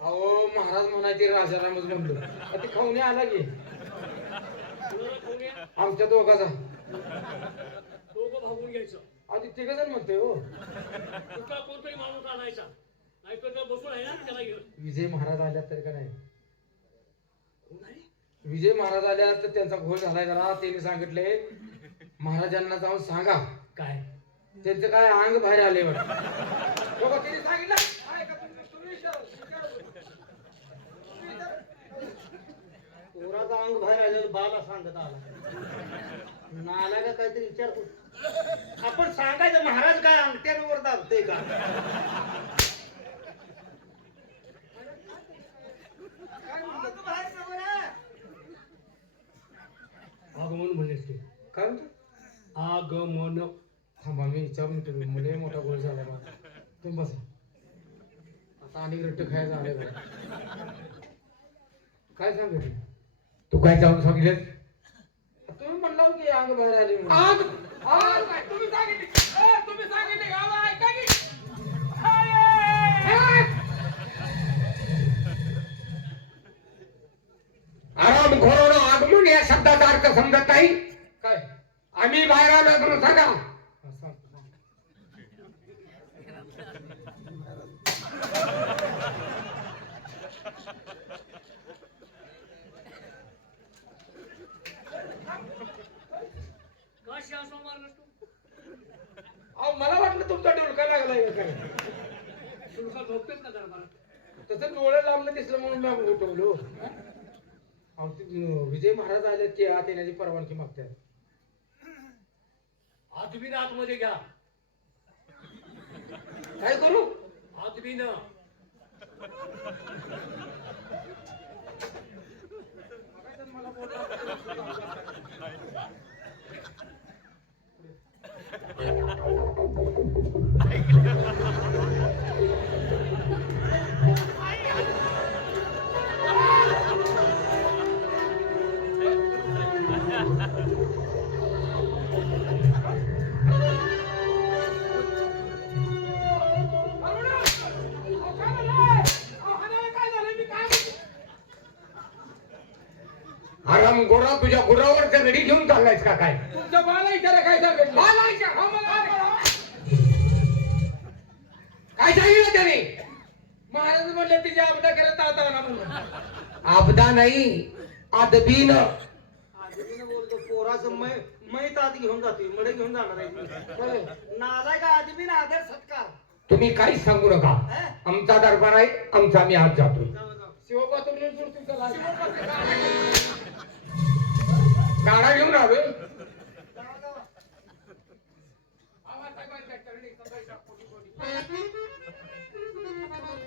अहो महाराज म्हणायचे राजारामच म्हणलो ते खाऊन आला की आमच्या दोघाचा दोघं भागून घ्यायचं. आधी तिघ जण म्हणतोय हो तुका कोणतरी माणूस आणायचा, नाहीतर तो बसून आहे ना त्याला घेऊन. विजय महाराज आल्या तर का नाही विजय महाराज आल्या तर त्यांचा घोष झालाय जरा त्यांनी सांगितले महाराजांना जाऊन सांगा काय त्यांचं काय अंग बाहेर आले त्यांनी सांगितलं काय का तुम्ही पोराचा अंग बाहेर आलं बाला सांगत आला नाला का काहीतरी विचारतो आपण सांगायचं महाराज काय अंगठ्यांवर दाबतोय का आगमन म्हणले ते. काय म्हणतो आगमन. थांबा मी विचारून तुम्ही मुले मोठा गोळ झाला बा तुम्ही बसा आता आणि रट्ट खायचं आले काय सांगितलं तू काय जाऊन सांगितलं? तुम्ही म्हणला की अंग बाहेर आले म्हणून. आग तुम्ही सांगितले तुम्ही हरामखोरानं आगमन या शब्दाचा अर्थ समजत नाही. काय आम्ही बाहेर आलो म्हणून सांगा. हा, सांगतो, सांगतो. अहो मला वाटलं तुमचा डोलका लागलाय का काय. तसं डोळे लांबलं दिसलं म्हणून मी उठवलो. अहो ते विजय महाराज आले ते आत येण्याची परवानगी मागतात. आदबीन आतमध्ये घ्या. काय करू आदबीन हरामखोरा तुझ्या गुरावरच्या गडी घेऊन चाललायस का काय? तुमच्या बाला इशारा काय सांगितलं. काय सांगितलं त्याने? महाराज म्हणले तिची आपदा करत आता ना म्हणून. आपदा नाही, आदबीन. आदमीनं बोलतो पोराचं मैत आधी घेऊन जातोय मडे घेऊन जाणार आहे. नालाय का आदमीनं आदर सत्कार. तुम्ही काहीच सांगू नका. हा? आमचा दरबार आहे, आमचा आम्ही आत जातो. जाऊ, जाऊ. शिवपात्र तुमचा गाडा घेऊन आलोय. जाऊ, जाऊ.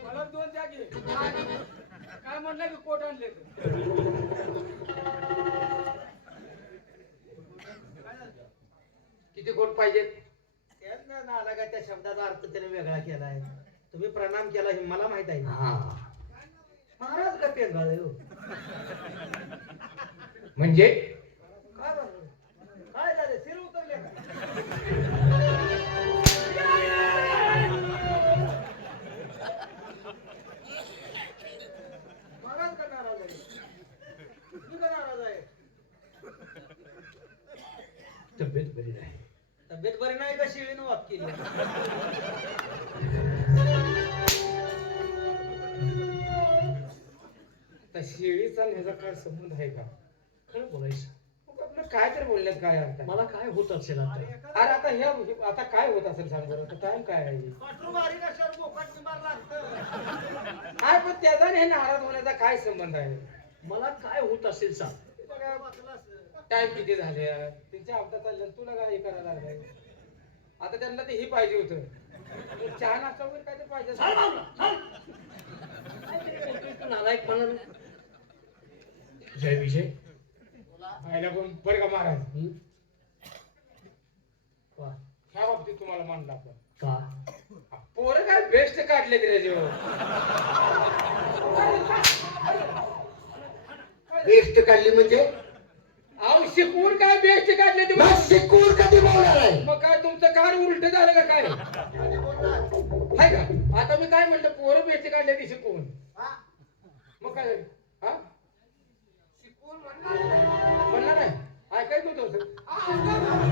मला दोन जागे काय म्हणलं की कोट आणले. किती कोट पाहिजेत? त्यात ना नाला का त्या शब्दाचा अर्थ त्याने वेगळा केलाय. तुम्ही प्रणाम केला हे मला माहित आहे. हा, महाराज का पेंगाळ हो. म्हणजे काय झालं? काय झालं सिर उतरले का? महाराज का नाराज आहे? मी का नाराज आहे? तब्येत बरी नाही. तब्येत बरी नाही का शिळीनं वाप केली? आता शेळीचा आणि ह्याचा काय संबंध आहे का? खरं बोलायचं. मग आपलं काय तर बोलण्यात काय अर्थ आहे? मला काय होत असेल आता? अरे आता आता काय होत असेल सांग बरं. आता टाइम काय आहे? पाठरू बारीक असल्यावर बोकाट निभार लागतं. काय पण त्याचा आणि हे नाराज होण्याचा काय संबंध आहे? मला काय होत असेल सांग. वाचलं असतं. टाइम किती झाले त्यांच्या हप्ता चाललं तुला काय हे करायला लागलाय. आता त्यांना ते हे पाहिजे होतं. चहा नाश्ता वगैरे काय तर पाहिजे चाल असेल. बाबला, चाल. काहीतरी बोलतोय तू नालायकपणा. जय विजय. आयला पण बरं का महाराज हं? वा. ह्या बाबतीत तुम्हाला मानलं आपण. का? पोरं काय बेस्ट काढले ते त्याच्यावर. बेस्ट काढली म्हणजे अहो शिकवून काय बेस्ट काढले ते. मग शिकून कधी बोलणार आहे? मग काय तुमचं कार उलट झालं का काय हाय का? आता मी काय म्हणलं पोरं बेस्ट काढले ते शिकवून. हा? मग काय झालं? हा शिकवून म्हणणार म्हणलं नाही ऐकायच नव्हतं असं.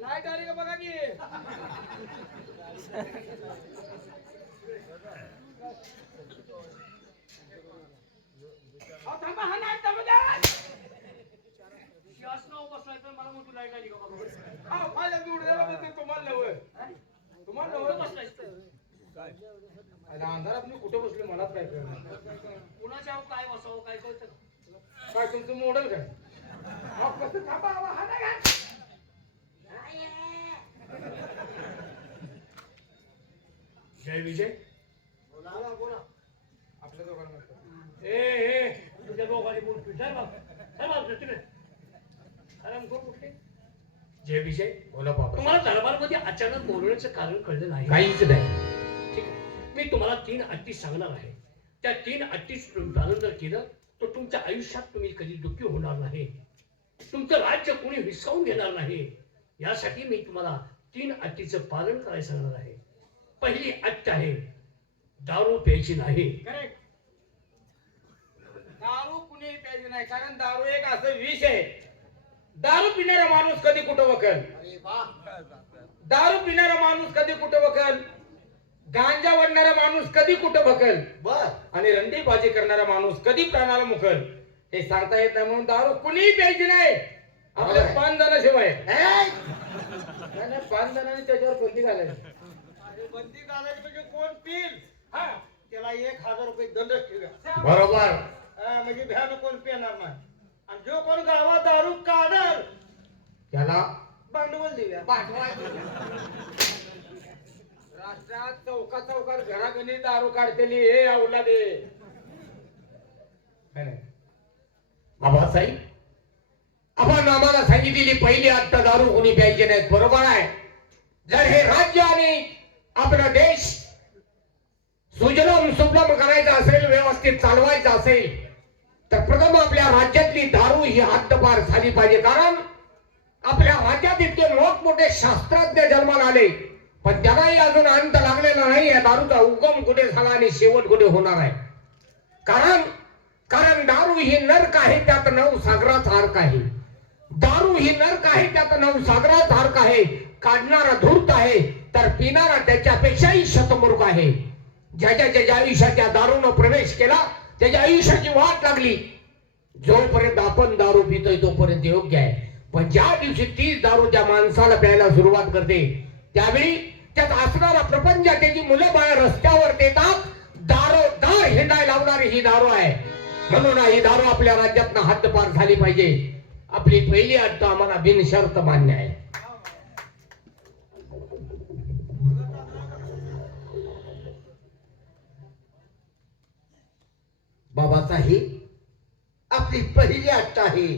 लाईट आली का बघा की. अहो, थांबा हा लाईट थांबू द्या. मला मोठी लाईट आली का बाबा? अहो, माझ्या जोडीदाराला म्हणते तुम्हाला नवं. तुम्हाला नवं. अरे अंधारात मी कुठे बसले मलाच काय कळलं. कुणाच्या काय बसावं काय कळतं? काय तुमचं मॉडेल काय? अहो, कसं थांबा अहो, हा नाही का? जय विजय. बोला बोला. आपल्या दोघांना म्हणतात. जय विजय, बोला बाबा. तुम्हाला दरबारमध्ये अचानक बोलवण्याचं कारण कळलं नाही. काहीच नाही. ठीक आहे, मी तुम्हाला 3 अटी सांगणार आहे. त्या 3 अटीच तुम्ही पालन जर केलं तर तुमच्या आयुष्यात तुम्ही कधी दुःखी होणार नाही, तुमचं राज्य कोणी हिसकावून घेणार नाही. यासाठी मी तुम्हाला 3 अटीचं पालन करायला सांगणार आहे. पहिली अट आहे, दारू प्यायची नाही. करेक्ट. दारू कुणीही प्यायची नाही, कारण दारू एक असं विष आहे. दारू पिणारा माणूस कधी कुठं वकल, दारू पिणारा माणूस कधी कुठं वकल, गांजा वडणारा माणूस कधी कुठं वकल, बर आणि रंडीबाजी करणारा माणूस कधी प्राणाला मुकल हे सांगता येत नाही. म्हणून दारू कुणीही प्यायची नाही, आपल्या 5 जणांशिवाय. नाही 5 जणांनी त्याच्यावर बंदी घालायची. अरे बंदी घालायची म्हणजे कोण पिल हा त्याला 1000 रुपये दंड ठेवा. बरोबर. म्हणजे भ्यानं कोण पिणार नाही. आणि जो कोण गावात दारू काढल त्याला भांडवल देऊया. राष्ट्रात चौकात घराघरी दारू काढतेली हे औलादे. बाबासाहेब, आपण आम्हाला सांगितलेली पहिली अट्ट दारू कोणी प्यायचे नाहीत. बरोबर आहे. जर हे राज्य आणि आपला देश सुजलाम सुफलाम करायचं असेल, व्यवस्थित चालवायचं असेल, तर प्रथम आपल्या राज्यातली दारू ही हद्दपार झाली पाहिजे. कारण आपल्या राज्यात इतके मोठमोठे शास्त्रज्ञ जन्माला आले, पण त्यालाही अजून अंत लागलेला नाही. या दारूचा उगम कुठे झाला आणि शेवट कुठे होणार आहे. कारण दारू ही नरक आहे, त्यात 9 सागराचा अर्क आहे. दारू ही नरक आहे, त्यात 9 सागराचा अर्क आहे. काढणारा धूर्त आहे, तर पिणारा त्याच्यापेक्षाही शतमूर्ख आहे. ज्याच्या आयुष्याच्या दारूनं प्रवेश केला त्याच्या आयुष्याची वाट लागली. जोपर्यंत आपण दारू पितोय तोपर्यंत योग्य आहे, पण ज्या दिवशी तीच दारू त्या माणसाला प्यायला सुरुवात करते त्यावेळी त्यात असणारा प्रपंच, त्याची मुलं बाळ रस्त्यावर येतात. दारोदार हिंडायला लावणारी ही दारू आहे. म्हणून ही दारू आपल्या राज्यात हद्दपार झाली पाहिजे. आपली पहिली अट आम्हाला बिनशर्त मान्य आहे. बाबासाहेब, आपली पहिली अट आहे,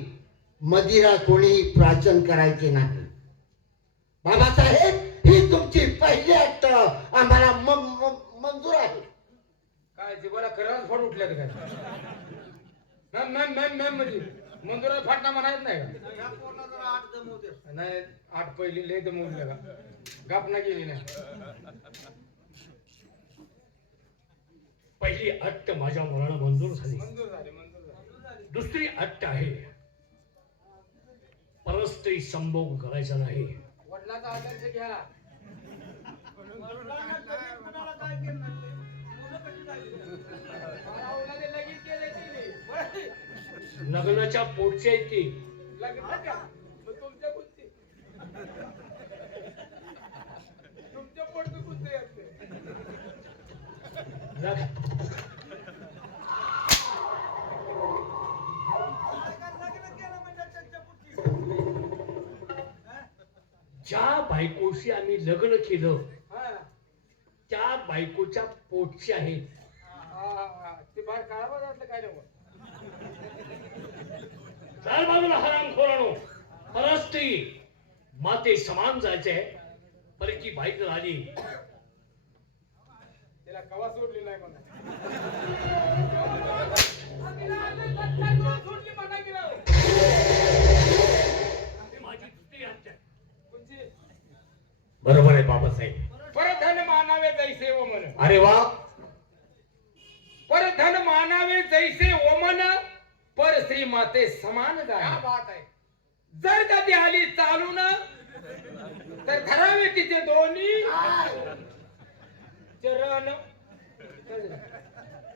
मदिरा कोणी प्राशन करायचे नाही. बाबासाहेब, ही तुमची पहिली अट आम्हाला मंजूर आहे. काय जीवाला खरंच फड उठल्यात काय? मॅम म्हणजे मंजुरा फाटणा म्हणायच नाही का? ह्या पोराला जरा 8 जमवते. नाही 8 पहिली लय दमवली का? गापना गेली नाही. पहिली अट माझ्या मुलाला मंजूर झाली. मंजूर झाली. दुसरी अट आहे, परस्त्री संभोग करायचा नाही. वडिलाचा आदर्श घ्या. वडिलांना कधीच कुणाला काय केलं नाही. मुलं कशी झाली? मला औलादे लगीन केले तिने. लग्नाच्या पोटची आहे ती. लग्न का? मग तुमच्या कुस्ती. तुमच्या पोटचं कुस्ती असते. ज्या बायकोशी आम्ही लग्न केलं हा. त्या बायकोच्या पोटची आहे. ते बाहेर काढावं वाटलं काय नको. चार बाजूला हरामखोरानो, परस्त्री माते समान जायचंय. परकी बाईक जर आली तिला कवा सोडली नाही म्हणा. सोडली म्हणा की राव. माझी दुसरी हत्या. कोणची? बरोबर आहे बाबासाहेब. परधन मानावे जैसे ओमन. अरे वा, परधन मानावे जैसे ओमन, पर श्री माते समान जाय. बात आहे. जर का ती आली चालून तर धरावे तिचे दोन्ही चरण.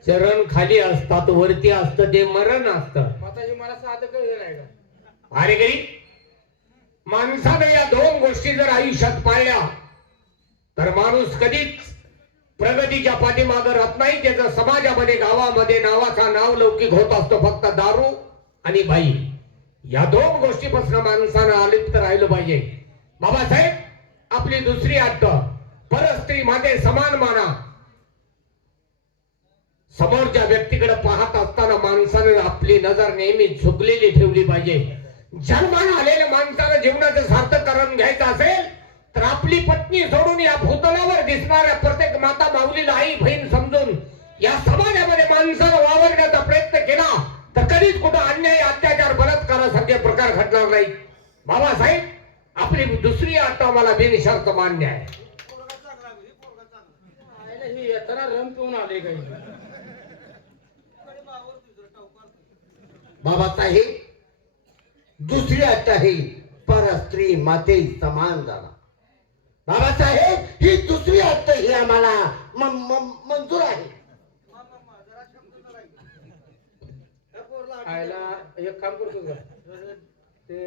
चरण खाली असतात, वरती असतं ते मरण असतं. माताजी मला साधं कळलं नाही का? अरे गरी, माणसाने या 2 गोष्टी जर आयुष्यात पाळल्या तर माणूस कधीच प्रगतीच्या पाठीमागे राहत नाही. त्याचं समाजामध्ये, गावामध्ये नावाचा नावलौकिक होत असतो. फक्त दारू आणि बाई या 2 गोष्टीपासून माणसानं अलिप्त राहिलं पाहिजे. बाबासाहेब, आपली दुसरी अट, परस्त्री माते समान माना. समोरच्या व्यक्तीकडे पाहत असताना माणसाने आपली नजर नेहमी झुकलेली ठेवली पाहिजे. जन्माला आलेल्या माणसाला जीवनाचं सार्थकरण घ्यायचं असेल तर आपली पत्नी सोडून या भूतलावर दिसणाऱ्या प्रत्येक माता माऊलीला आई बहीण समजून या समाजामध्ये माणसाला वावरण्याचा प्रयत्न केला तर कधीच कुठं अन्याय अत्याचार बलात्कारासारखे प्रकार घडणार नाही. बाबासाहेब आपली दुसरी अट आम्हाला बिनशर्त मान्य आहे. ही येताना रम पिऊन आले काही बाबासाहेब दुसरी अट आहे परस्त्री माते समान झाला. बाबासाहेब ही दुसरी अट ही आम्हाला मंजूर आहे. आयला एक काम करतो का ते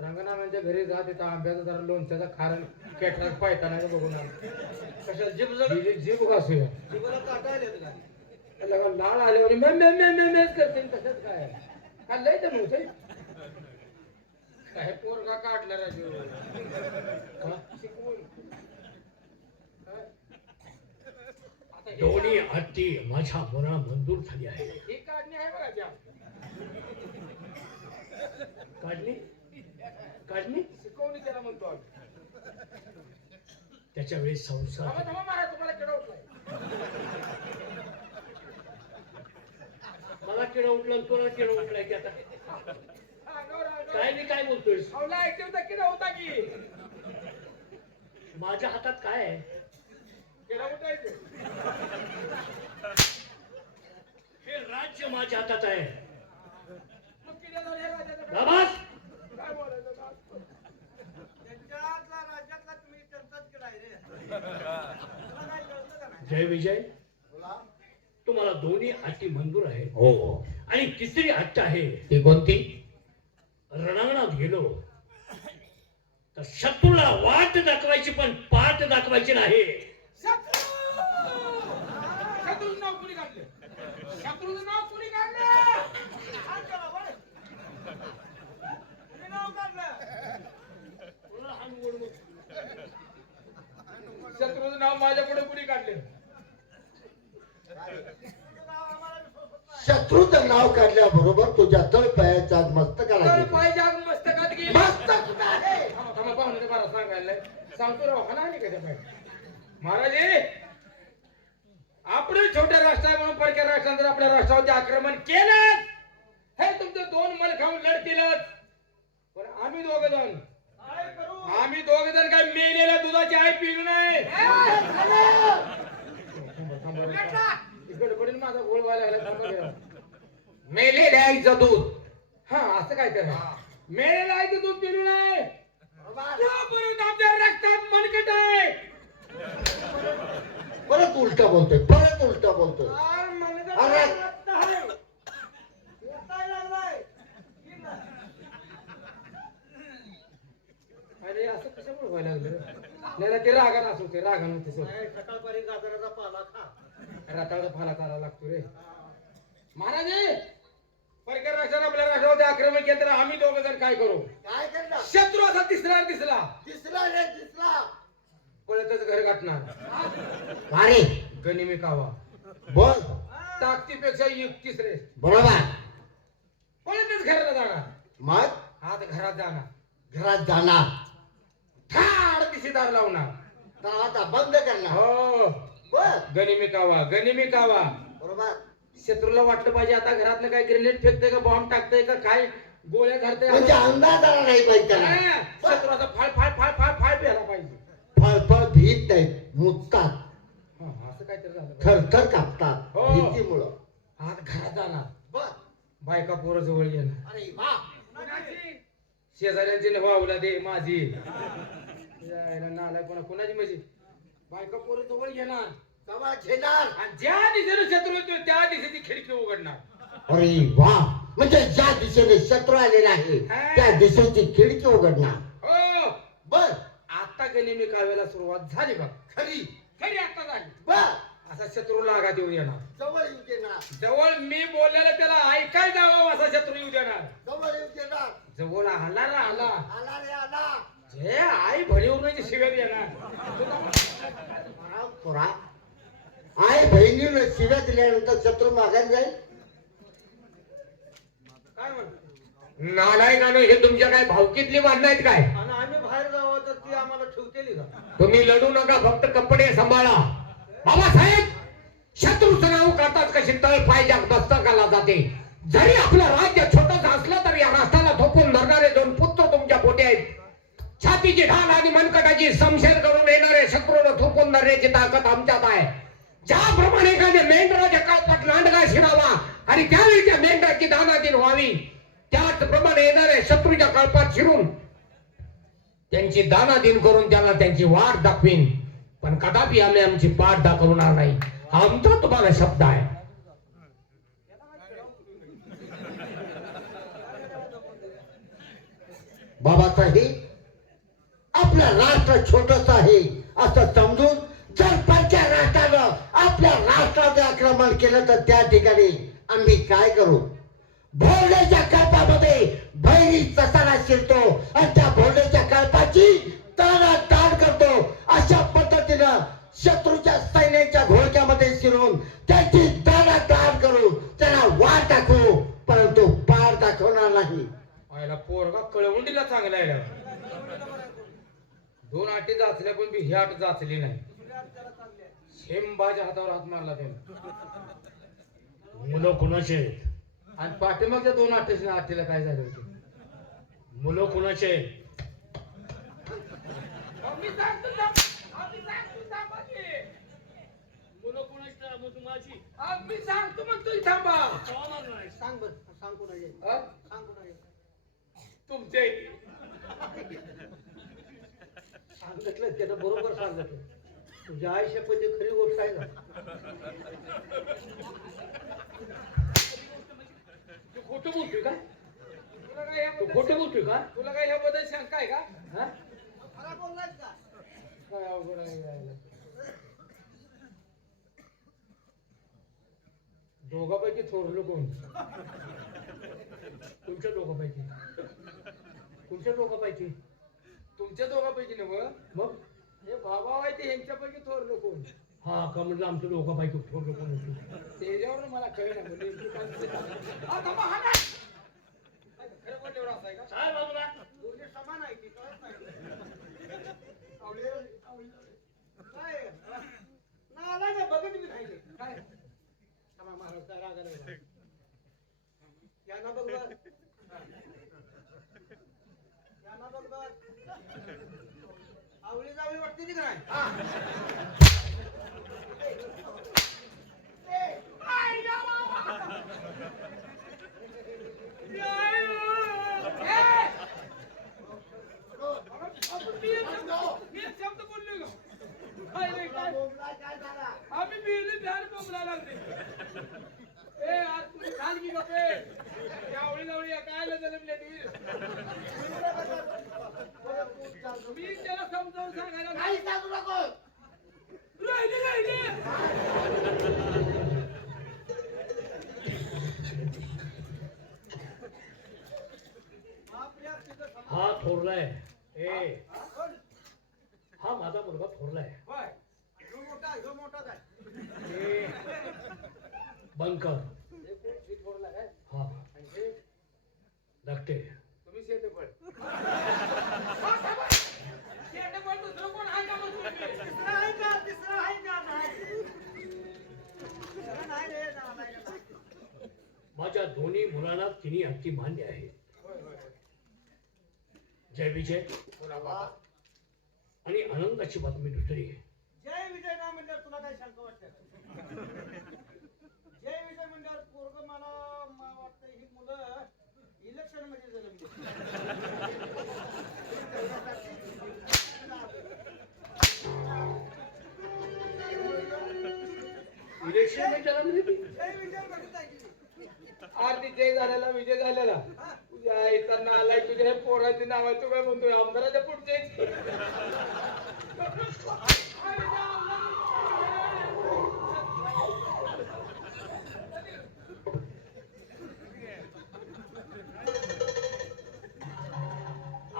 रंगनामांच्या घरी जा तिथं आंब्याचा जरा लोणच्याचा खारण केटरात पायताना बघून कशा जीभ घासूया लाळ आल्यावर मेच करते तसंच काय खाल्लंय तर नव्हते काय पोरगा काढला राजू शिकवून दोन्ही अटी माझ्या मना मंजूर झाली आहे. ही काढणी आहे बघा त्या काढली काढली शिकवणी त्याला म्हणतो आम्ही. त्याच्या वेळेस संसार थांबा मारा तुम्हाला केडवतोय मला किडा उठला आणि तुला किडा उठलाय की आता काय नाही काय बोलतोय किडा होता की माझ्या हातात काय आहे. किडा उठायचं हे राज्य माझ्या हातात आहे. मग किडा जाऊन हे राजाचं बाबास काय बोलायचं राज्यातला तुम्ही त्यांचाच किडा आहे रे जय विजय तुम्हाला दोन्ही अटी मंजूर आहे. हो आणि तिसरी अट आहे ती कोणती? रणांगणात गेलो तर शत्रूला वाट दाखवायची पण पाठ दाखवायची नाही. शत्रूचं नाव कोणी काढलं शत्रूचं नाव कोणी काढलं नाव काढलं शत्रूचं नाव माझ्या पुढे कोणी काढलं शत्रूचं नाव काढल्याबरोबर तुझ्या तळपायाच्या मस्तकाला तर गेली. पाहिजे आज मस्तकात गेली मस्तक कुठं आहे? थांबा पाहुणे मला सांगायला सांगतो राव हा नाही का त्या महाराज आपण छोट्या राष्ट्र म्हणून परक्या राष्ट्रांतर आपल्या राष्ट्रावरती आक्रमण केलं हे तुमचे दोन मल खाऊन लढतीलच पण आम्ही दोघ जण काय मेलेल्या दुधाची आई पिलो नाही गडबडीने माझा गोळ व्हायला मेलेल्या आईचं दूध. हा असं काय तर मेलेल्या आईचं दूध पिलो नाही तोपर्यंत आमच्या रक्तात मनकट आहे परत उलटा बोलतोय परत उलटा बोलतोय. अरे अरे असं कशामुळे व्हायला लागलं नाही ते रागानं असं होते रागानं होते सकाळपारी गाजराचा पाला खा. रताळा फाला करायला लागतो रे महाराज परक्या राष्ट्राने आपल्या राष्ट्रावरती आक्रमण केलं तर आम्ही दोघं जण काय करू काय करणार? शत्रू असा दिसला दिसला रे दिसला. पळतच घर गाठणार अरे गनिमी कावा बोल ताकदीपेक्षा युक्तीच रे बरोबर. पळतच घराला जाणार मग हात घरात जाणार घरात जाणार ठाड दिशी दार लावणार दरवाजा बंद करणार. हो बर गनिमी कावा बरोबर. शत्रूला वाटलं पाहिजे आता घरातलं काय ग्रेनेड फेकतंय का बॉम्ब टाकतंय का काय गोळ्या म्हणजे धरतंय अंदाज आला नाही पाहिजे त्याला. हा, शत्रू असा फाळ फाळ फाळ फाळ फाळ प्यायला पाहिजे फळफळ भीत नाहीत मुततात हा, असं काहीतरी झालं पाहिजे. थरथर कापतात हो. भीतीमुळं. हात घरात जाणार बर. बायका पोरं जवळ येणार अरे वा. शेजाऱ्यांची वावला दे माझी नालाय कोणाची माझी बायका पोरं जवळ येणार तवा घेणार. आणि ज्या दिशेने शत्रू येतो त्या दिशेची खिडकी उघडणार अरे वा. म्हणजे ज्या दिशेने शत्रू आलेला आहे हा. त्या दिशेची खिडकी उघडणार. हो बर आता गनिमी काव्याला सुरुवात झाली बघ खरी खरी आता झाली बर. असा शत्रू लागा देऊ येणार जवळ येऊ देणार. जवळ मी बोललेलं त्याला ऐकाय जावं असा शत्रू येऊ देणार जवळ येऊ देणार. जवळ आला ना आला आला रे आला. जे आई भणीवर शिव्या देणार आराम करा. आई बहिणीला शिव्या दिल्यानंतर शत्रू मागायला जाईल. काय म्हणतो नालायकानो, हे तुमच्या काय भावकीतली भांडणं आहेत काय? आणि आम्ही बाहेर जावं तर ती आम्हाला ठेवतेली का? तुम्ही लढू नका, फक्त कपडे सांभाळा. बाबासाहेब, शत्रूचं नाव करतात कशी तळ पाय मस्तकाला जाते. जरी आपलं राज्य छोटस असलं तरी या राष्ट्राला थोपून धरणारे 2 पुत्र तुमच्या पोटी आहेत. छातीची ढाल आणि मनकटाची समशेर करून येणारे शत्रूला थोपून धरण्याची ताकद आमच्यात आहे. ज्याप्रमाणे एखाद्या मेंढराच्या कळपात लांडगा शिरावा आणि त्यावेळी त्या मेंढराची दानादिन व्हावी, त्याचप्रमाणे येणाऱ्या शत्रूच्या कळपात शिरून त्यांची दानादिन करून त्यांना त्यांची वाट दाखवीन. पण कदापि आम्ही आमची पाठ दाखवणार नाही, हा आमचा तुम्हाला शब्द आहे. बाबासाहेब, आपलं राष्ट्र छोटस आहे असं समजून जर परक्या राष्ट्रानं आपल्या राष्ट्राचे आक्रमण केलं तर त्या ठिकाणी आम्ही काय करू? भोरड्याच्या कळपामध्ये भैरी चसारा शिरतो आणि त्या भोरड्याच्या कळपाची ताण करतो. अशा पद्धतीनं शत्रूच्या सैन्याच्या घोळक्यामध्ये शिरून त्याची ताण करू, त्यांना वाट दाखवू, परंतु पार दाखवणार नाही. आयला पोरगा कळवंडीला चांगला आहे. 2 आटी जाचल्या पण बी ही आट जाचली नाही. शेंबाच्या हातावर हात मारला त्याने. मुलं कुणाचे आहेत? आणि पाठीमागच्या 2 आटीला काय झालं होतं? मुलं कुणाचे आहेत? मुलं कुणाची नाही, मग तू माझी. मी सांगतो मग तू थांबा. कळणार नाही. सांग बर, सांग कोणाचे? सांग कोणाचे? तुमचे सांगितलं त्यानं बरोबर सांगितलं. तुझ्या आई शपथ खरी गोष्ट आहे का? तू खोटं बोलतोय का? तुला काय तू खोटं बोलतोय का? तुला काय ह्याबद्दल शंका आहे का? हा? काय अवघड आहे यायला. दोघांपैकी थोरलं कोण? तुमच्या दोघांपैकी. तुमच्या दोघांपैकी. तुमच्या दोघांपैकी नव्ह, मग हे भावा आहे ते ह्यांच्यापैकी थोरलं कोण? हा का म्हणजे आमच्या दोघांपैकी ठोरलं कोण होती? त्याच्यावर मला कळलं म्हणजे खरं बोलल्यावर असं आहे का? काय बाजूला? दोन्ही समान आहे की कळत नाही. काय नाला ना बघत मी राहिले काय क्षमा महाराज काय राग आला यांना बघ बघ यांना बघ बघ आवळी जावळी वाटते ती काय शब्द बोललो आम्ही बिली ध्यान बोंबला लागले ए आज तुम्ही खाल की गप्पे यावळी लावळी काय जन्मले तुम्ही मी त्याला समजावून सांगायला नाही सांगू नको राहिले राहिले हा थोरलाय. ए हा माझा मुलगा थोरलाय. जो मोठा काय ए बंद कर. थोडला काय हा धाकटे. तुम्ही शेटपळ शेटपळ दुसरं कोण आहे का मग तिसरा आहे का तिसरा आहे का नाही रे नाही माझ्या दोन्ही मुलांना तिन्ही हत्ती मान्य आहे. जय विजय आणि आनंदाची बातमी दुसरी आहे. जय विजय ना म्हणल्यावर तुला काय शंका वाटते जय विजय म्हणल्यावर पोरग मला वाटतं ही मुलं इलेक्शन मध्ये जन्मली इलेक्शन में जन्मली ती. जय विजय आरती जय झालेला विजय झालेला तुझ्या इतरना आलाय तुझ्या हे पोराची नाव आहे तू काय म्हणतोय आमदाराच्या पुढचे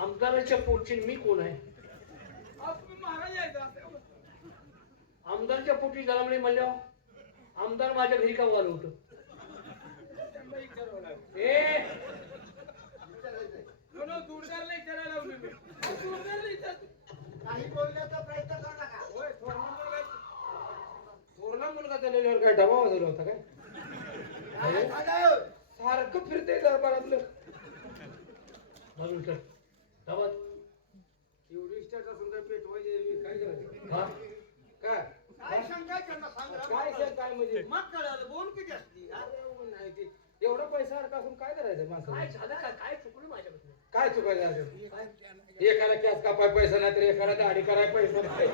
आमदाराच्या पोटची मी कोण आहे? महाराज आहे आमदारच्या पोटी जन्मले म्हणल्यावर आमदार माझ्या घरी का आलं होतं? ए काही बोलण्याचा प्रयत्न करू नका. थोरला मुलगा चाललेल्यावर काय डबा वाजवला होता काय? काय झालं? सारखं फिरते दरबारातलं. बाजूला कर. गावात एवढी स्टेट असून काय पेटवायचे काय करायचं? हा? काय काय सांगायचं ना सांग राव. काय सर काय म्हणजे मग कळालं बोल किती असती हा? अरे नाही ते एवढा पैसा अडका असून काय करायचं माणसाला? काय झालं का? काय चुकलं माझ्याकडून? काय चुकायचं असेल? एकाला कॅस कापाय पैसा नाही तर एकाला दाढी कराय पैसा नाही.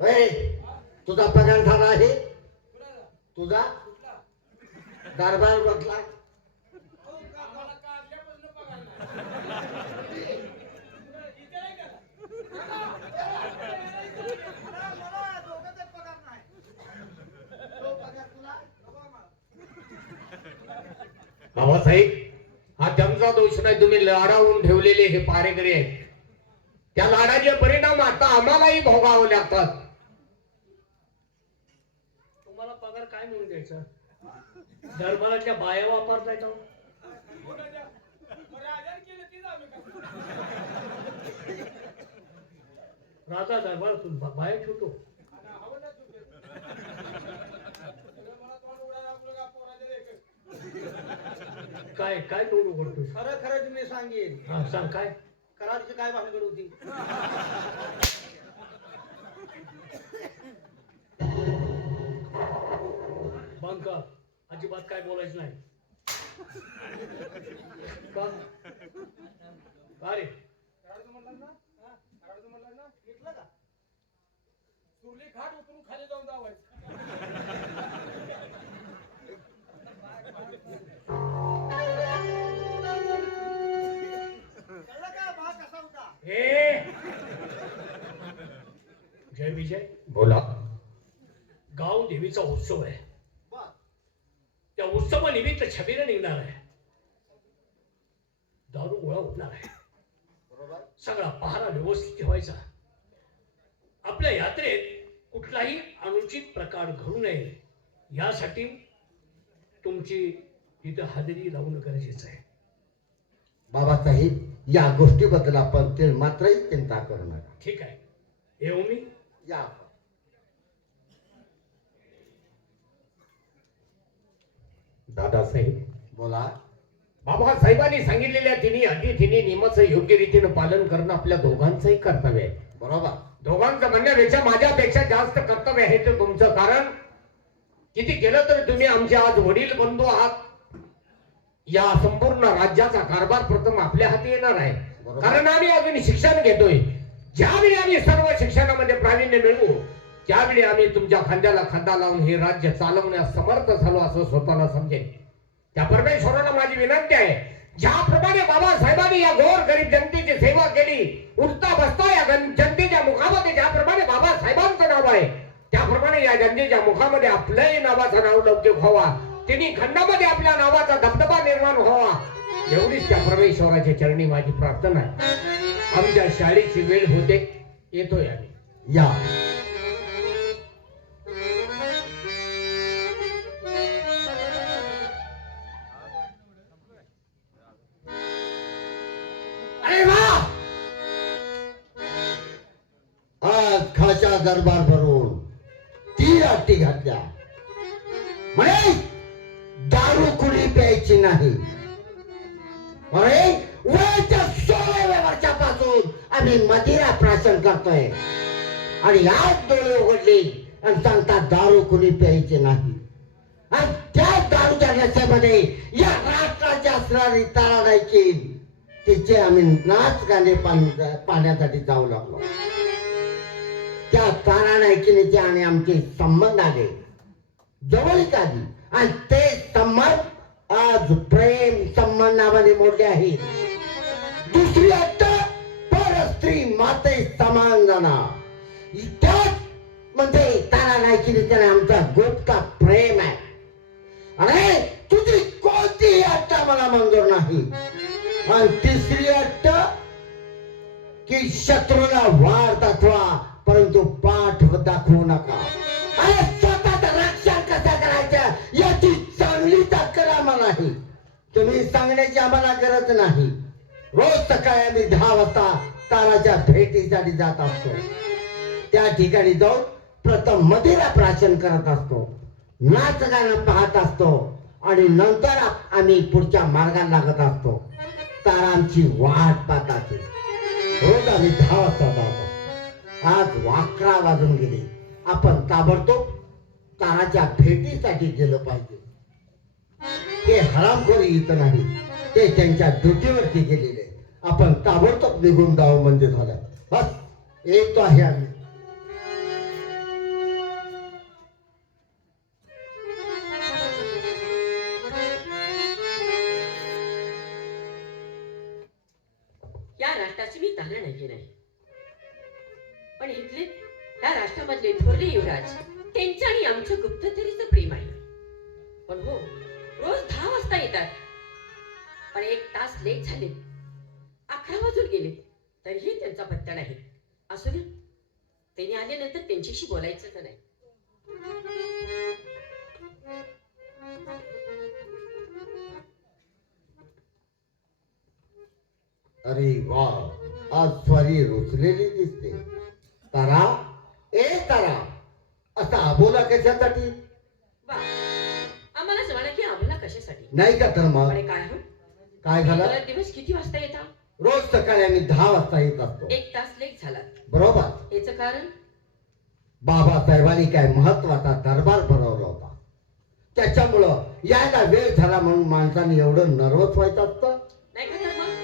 होय, तुझा पगार झाला आहे? तुझा दरबार बसला. बाबासाहेब, हा त्यांचा दोष नाही. तुम्ही लाडावून ठेवलेले हे पारेकरी आहेत. त्या लाडाचे परिणाम आता आम्हालाही भोगावे लागतात. तुम्हाला पगार काय म्हणून द्यायचा? दरबारातल्या बाया वापरताय का? राजा दरबारातून बाया ठेवतो. काय काय तोड उघडतोय? खरं खरं तुम्ही सांगेन हा सांग काय? कराडची काय भानगड होती? बंद कर. अजिबात काय बोलायचं नाही. का? का रे? कराडचं म्हणलं ना? कराडचं म्हणलं ना? घेतलं का? सुरली खाट उतरून खाली जाऊन जावायचं. हे जय विजय, बोला. गाव देवीचा उत्सव आहे. त्या उत्सवानिमित्त छबीला निघणार आहे. दारू गोळा होणार आहे. सगळा पहारा व्यवस्थित ठेवायचा. आपल्या यात्रेत कुठलाही अनुचित प्रकार घडू नये यासाठी तुमची इथं हजेरी लावणं गरजेचं आहे. बाबासाहेब, या गोष्टीबद्दल आपण ते मात्रही चिंता करू नका. ठीक आहे, येऊ मी. या दादासाहेब, बोला. बाबासाहेबांनी सांगितलेल्या तिन्ही अटी तिन्ही नियमाचं योग्य रीतीनं पालन करणं आपल्या दोघांचंही कर्तव्य आहे. बरोबर. दोघांचं म्हणण्यापेक्षा माझ्यापेक्षा जास्त कर्तव्य आहे ते तुमचं. कारण किती केलं तर तुम्ही आमचे आज वडील बंधू आहात. या संपूर्ण राज्याचा कारभार प्रथम आपल्या हाती येणार आहे. बरोबर. कारण आम्ही अजून शिक्षण घेतोय. ज्यावेळी आम्ही सर्व शिक्षणामध्ये प्रावीण्य मिळवू त्यावेळी आम्ही तुमच्या खांद्याला खांदा लावून हे राज्य चालवण्यास समर्थ झालो असं स्वतःला समजेल. त्या परमेश्वराला माझी विनंती आहे, ज्याप्रमाणे बाबासाहेबांनी या गोर गरीब जनतेची सेवा केली, उठता बसता या जनतेच्या मुखामध्ये ज्याप्रमाणे बाबासाहेबांचं नाव आहे त्याप्रमाणे या जनतेच्या मुखामध्ये आपल्याही नावाचं नाव लौकिक व्हावा. तिन्ही खंडामध्ये आपल्या नावाचा दबदबा निर्माण व्हावा एवढीच त्या परमेश्वराच्या चरणी माझी प्रार्थना आहे. आमच्या शाळेची वेळ होते, येतोय आम्ही. या अरे वा, आज खाशा दरबार भरून 3 अटी घातल्या. म्हणे दारू कुणी प्यायची नाही. म्हणे वयाच्या 16व्या वर्षापासून आम्ही मदिरा प्राशन करतोय आणि आज डोळे उघडले आणि सांगतात दारू कुणी प्यायची नाही. आणि त्या दारूच्या नशेमध्ये या राष्ट्राची असणारी तारा नायकी तिचे आम्ही नाच गाणे पाहण्यासाठी जाऊ लागलो. त्या तारा नायकिनीचे आणि आमचे संबंध आले, जवळीक आली आणि ते संबंध आज प्रेम संबंधामध्ये मोडले आहेत. दुसरी अट परस्त्री माते समान जाणार. त्यात म्हणजे तारा नायकिनीचे आमचा गुप्त प्रेम आहे. अरे तुझी कोणतीही अट्टा मला मंजूर नाही. आणि तिसरी अट्ट की शत्रूला वार दाखवा परंतु पाठ दाखवू नका. अरे स्वतःचं रक्षण कसं करायचं याची चांगली ताकद आम्हाला नाही. तुम्ही सांगण्याची आम्हाला गरज नाही. रोज सकाळी आम्ही 10 वाजता ताराच्या भेटीसाठी जात असतो. त्या ठिकाणी जाऊन प्रथम मदिरा प्राशन करत असतो, नाच गाणं पाहत असतो आणि नंतर आम्ही पुढच्या मार्गाला लागत असतो. तारा आमची वाट पाहत असते. रोज आम्ही 10 वाजता जात असतो. आज 11 वाजून गेले. आपण ताबडतोब ताराच्या भेटीसाठी गेलो पाहिजे. ते हरामखोरी इथं नाही, ते त्यांच्या ड्युटीवरती गेलेले. आपण ताबडतोब निघून जावं म्हणजे झालं. बस येतो आहे आम्ही. या राष्ट्राची मी तारण ऐकली नाही, पण इथले या राष्ट्रामधले थोरले युवराज त्यांचं आणि आमचं गुप्तचरीचं प्रेम आहे. पण हो, रोज 10 वाजता येतात, पण 1 तास लेट झाले, 11 वाजून गेले तरीही त्यांचा पत्ता नाही. असू दे, त्यांनी आल्यानंतर त्यांच्याशी बोलायचं नाही. अरे वा, आज स्वारी रुचलेली दिसते. तारा, ए तारा, असा आबोला कशासाठी? वा, आम्हाला जमाना की आम्हाला कशासाठी नाही का तर मग अरे काय हो, काय झालं? दर दिवस किती वाजता येता? रोज सकाळी आम्ही 10 वाजता येत असतो. 1 तास लेट झाला. बरोबर. याचं कारण बाबासाहेबांनी काय महत्वाचा दरबार भरवला होता, त्याच्यामुळं यायला वेळ झाला म्हणून माणसाने एवढं नर्वस व्हायचं असतं. नाही का तर मग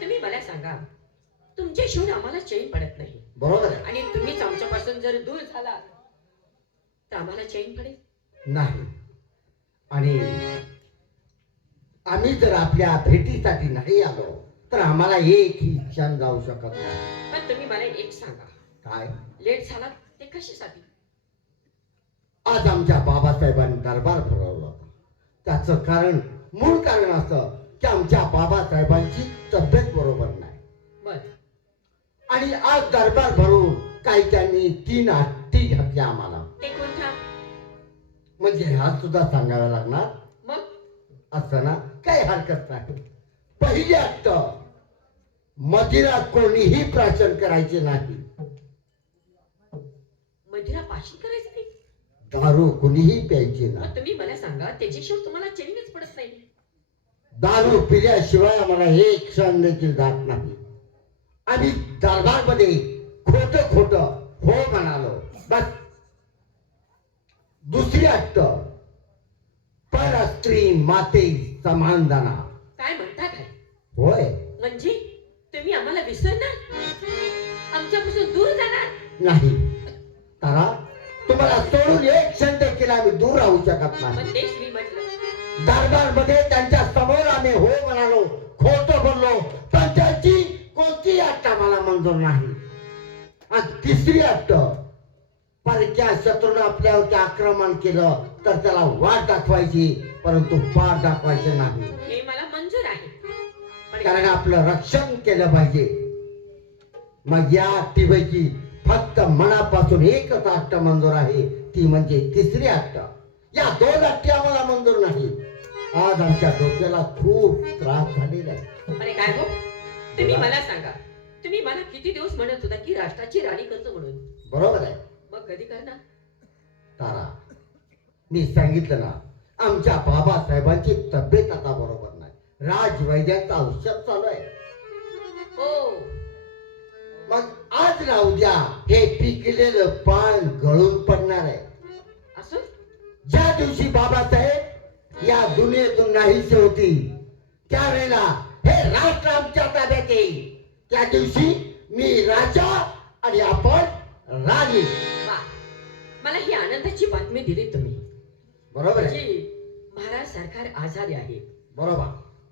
तुम्ही मला सांगा, तुमच्याशिवाय आम्हाला चैन पडत नाही. बरोबर आहे. आणि तुम्हीच आमच्यापासून जर दूर झाला तर आम्हाला चैन पडेल नाही. आणि आम्ही जर आपल्या भेटीसाठी नाही आलो तर आम्हाला एकही क्षण जाऊ शकत नाही. पण तुम्ही मला एक सांगा, काय? लेट झाला ते कशासाठी? आज आमच्या बाबासाहेबांनी दरबार भरवला होता. त्याचं कारण, मूळ कारण असं की आमच्या बाबासाहेबांची तब्येत बरोबर नाही. बर, आणि आज दरबार भरून काही त्यांनी 3 अट्टी घातल्या आम्हाला. ते कोणत्या? म्हणजे ह्या सुद्धा सांगाव्या लागणार. मग असं ना, काही हरकत नाही. पहिली अट्ट, मदिरा कोणीही प्राशन करायचे नाही. मदिरा पाशी करायचं नाही. दारू कोणीही प्यायची नाही. मग तुम्ही मला सांगा, त्याच्याशिवाय तुम्हाला चैनच पडत नाही. दारू पिल्याशिवाय आम्हाला एक क्षण देखील जात नाही. आम्ही दरबारमध्ये खोट हो म्हणालो, बस. दुसरी अट्ट, परस्त्री माते समान जाणार. काय म्हणता काय? होय. म्हणजे तुम्ही आम्हाला विसरणार, आमच्यापासून दूर जाणार? नाही तारा, तुम्हाला सोडून एक क्षण देखील आम्ही दूर राहू शकत नाही. पण तेच मी म्हटलं, दरबारमध्ये त्यांच्या समोर आम्ही हो म्हणालो, खोटं बोललो, पण त्यांची कोणती अट्ट मला मंजूर नाही. आणि तिसरी अट्ट, परक्या शत्रूने आपल्यावरती आक्रमण केलं तर त्याला वाट दाखवायची परंतु पार दाखवायचे नाही. हे मला मंजूर आहे, पण कारण आपलं रक्षण केलं पाहिजे. मग या अट्टीपैकी फक्त मनापासून एकच अट्ट मंजूर आहे, ती म्हणजे तिसरी अट्ट. या 2 अट्टी आम्हाला मंजूर नाही. आज आमच्या डोक्याला खूप त्रास झालेला आहे. अरे काय हो, तुम्ही मला सांगा, तुम्ही मला किती दिवस म्हणत होता की राष्ट्राची राणी करतो म्हणून? बरोबर आहे. मग कधी करणार? तारा, मी सांगितलं ना, आमच्या बाबासाहेबांची तब्येत आता बरोबर नाही. राजवैद्याचं औषध चालू आहे. हो, मग आज ना उद्या हे पिकलेलं पान गळून पडणार आहे. असं ज्या दिवशी बाबासाहेब या दुनियेतून नाहीसे होतील त्यावेळेला हे राष्ट्र आमच्या ताब्यात येईल. त्या दिवशी मी राजा आणि आपण राणी. वा, मला ही आनंदाची बातमी दिली तुम्ही. बरोबर आहे. म्हणजे महाराज सरकार आजारी आहे. बरोबर.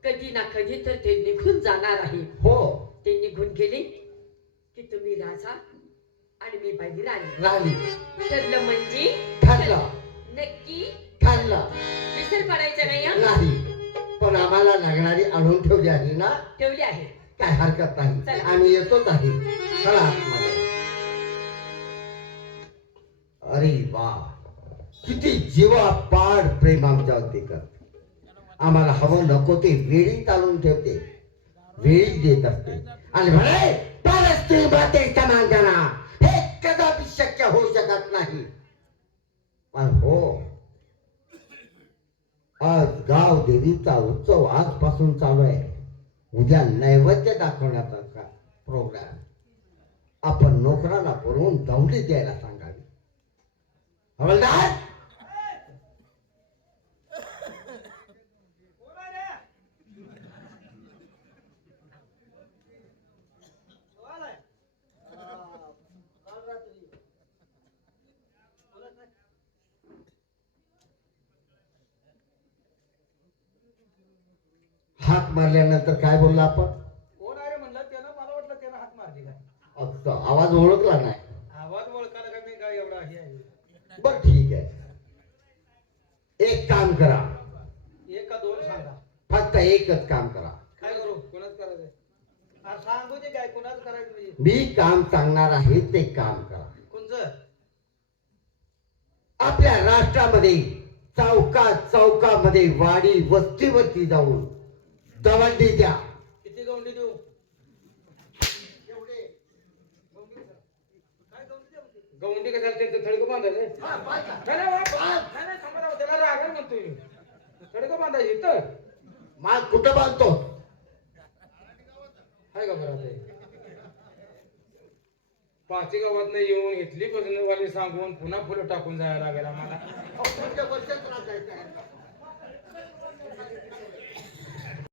कधी ना कधी तर ते निघून जाणार आहे. हो, ते निघून गेले की तुम्ही राजा आणि मी पाहिजे राणी. राणी. ठरलं म्हणजे ठरलं. नक्की ठरलं. विसर पडायचा नाही हा? नाही, पण आम्हाला लागणारी आणून ठेवली आहे ना, ठेवली आहे. काय हरकत नाही. चला. आम्ही येतोच आहे. चला आतमध्ये. अरे वा, किती जीवापाड प्रेम आमच्यावरती करते. आम्हाला हवं नको ते वेळी चालून ठेवते, वेळी देत असते. आणि म्हणे परस्त्री बाते समांजना, हे कदापि शक्य होऊ शकत नाही. पण हो, आज गाव देवीचा उत्सव आजपासून चालू आहे. उद्या नैवेद्य दाखवण्याचा प्रोग्राम. आपण नोकराला बोलवून दौंडी द्यायला सांगावी. हवलदार, हात मारल्यानंतर काय बोलला आपण? कोण आहे रे म्हणलं त्यानं, मला वाटलं त्यानं हात मारली काय. फक्त आवाज ओळखला नाही. आवाज ओळखायला का मी काय एवढा हे आहे. बर ठीक आहे, एक काम करा. एक का दोन सांगा. फक्त एकच काम करा. काय करू, कोणाच करायचंय? अरे सांगू दे काय, कोणाच करायचं म्हणजे. मी काम सांगणार आहे ते काम करा. कोणचं? आपल्या राष्ट्रामध्ये चौकामध्ये वाडी वस्तीवरती जाऊन दवंडी द्या. किती गवंडी देऊ? गवंडी कशाला, त्यांचं थडकं बांधायचं? नाही, थांबा राव, त्याला रागण म्हणतोय मी. थडकं बांधायचं इथं? माग कुठं बांधतो? हाय का बरं ते? पाची गावात नाही येऊन इथली बसणेवाली सांगून पुन्हा फुलं टाकून जायला लागेल आम्हाला. वर्षात राहत